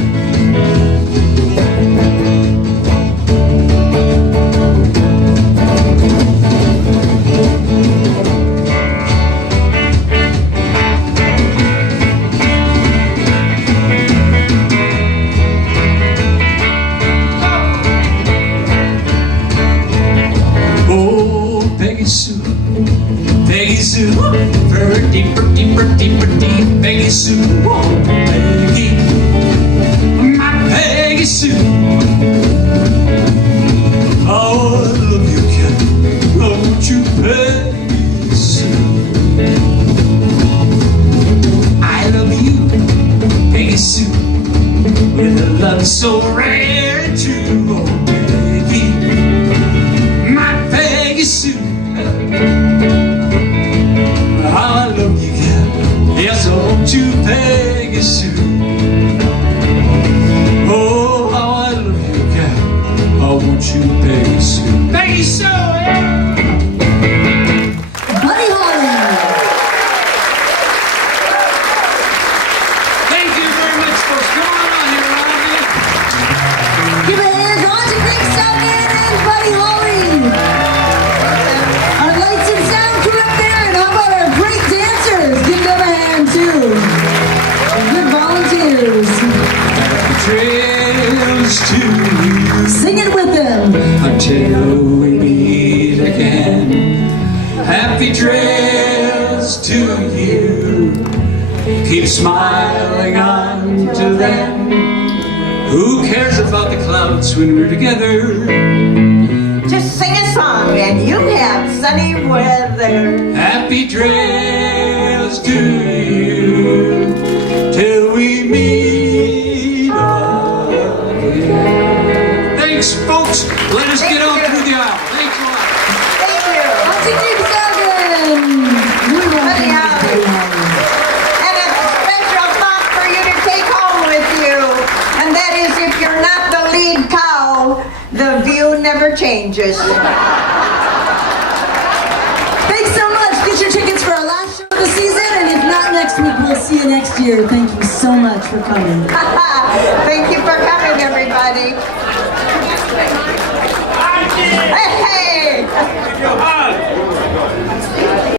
Peggy Sue, Peggy Sue, pretty, pretty, pretty, pretty Peggy Sue, oh, Peggy, my Peggy Sue. Oh, I love you, cat. I want you, Peggy Sue. I love you, Peggy Sue, with a love so rare and true, oh, Peggy, my Peggy Sue. How I love you, cat. Yes, I want you, Peggy Sue. Oh, how I love you, cat. I want you, Peggy Sue. Peggy Sue, yeah! Buddy Holly. Thank you very much, folks. Come on out here, Robbie. Give a hand to Auntie Kreamsaugen and Buddy Holly. Our lights and sound crew up there, and how about our great dancers? Give them a hand too. Good volunteers. Trails to you Sing it with them. until we meet again. Happy trails to you. Keep smiling until then. Who cares about the clouds when we're together? Just sing a song and you have sunny weather. Happy trails to you till we meet again. Thanks, folks. Let us get on through the aisle. Thanks a lot. Thank you. Auntie Kreamsaugen. You're welcome, Buddy Holly. Buddy Holly. And a special thought for you to take home with you. And that is, if you're not the lead cow, the view never changes. Thanks so much. Get your tickets for our last show of the season, and if not next week, we'll see you next year. Thank you so much for coming. Thank you for coming, everybody. Hey!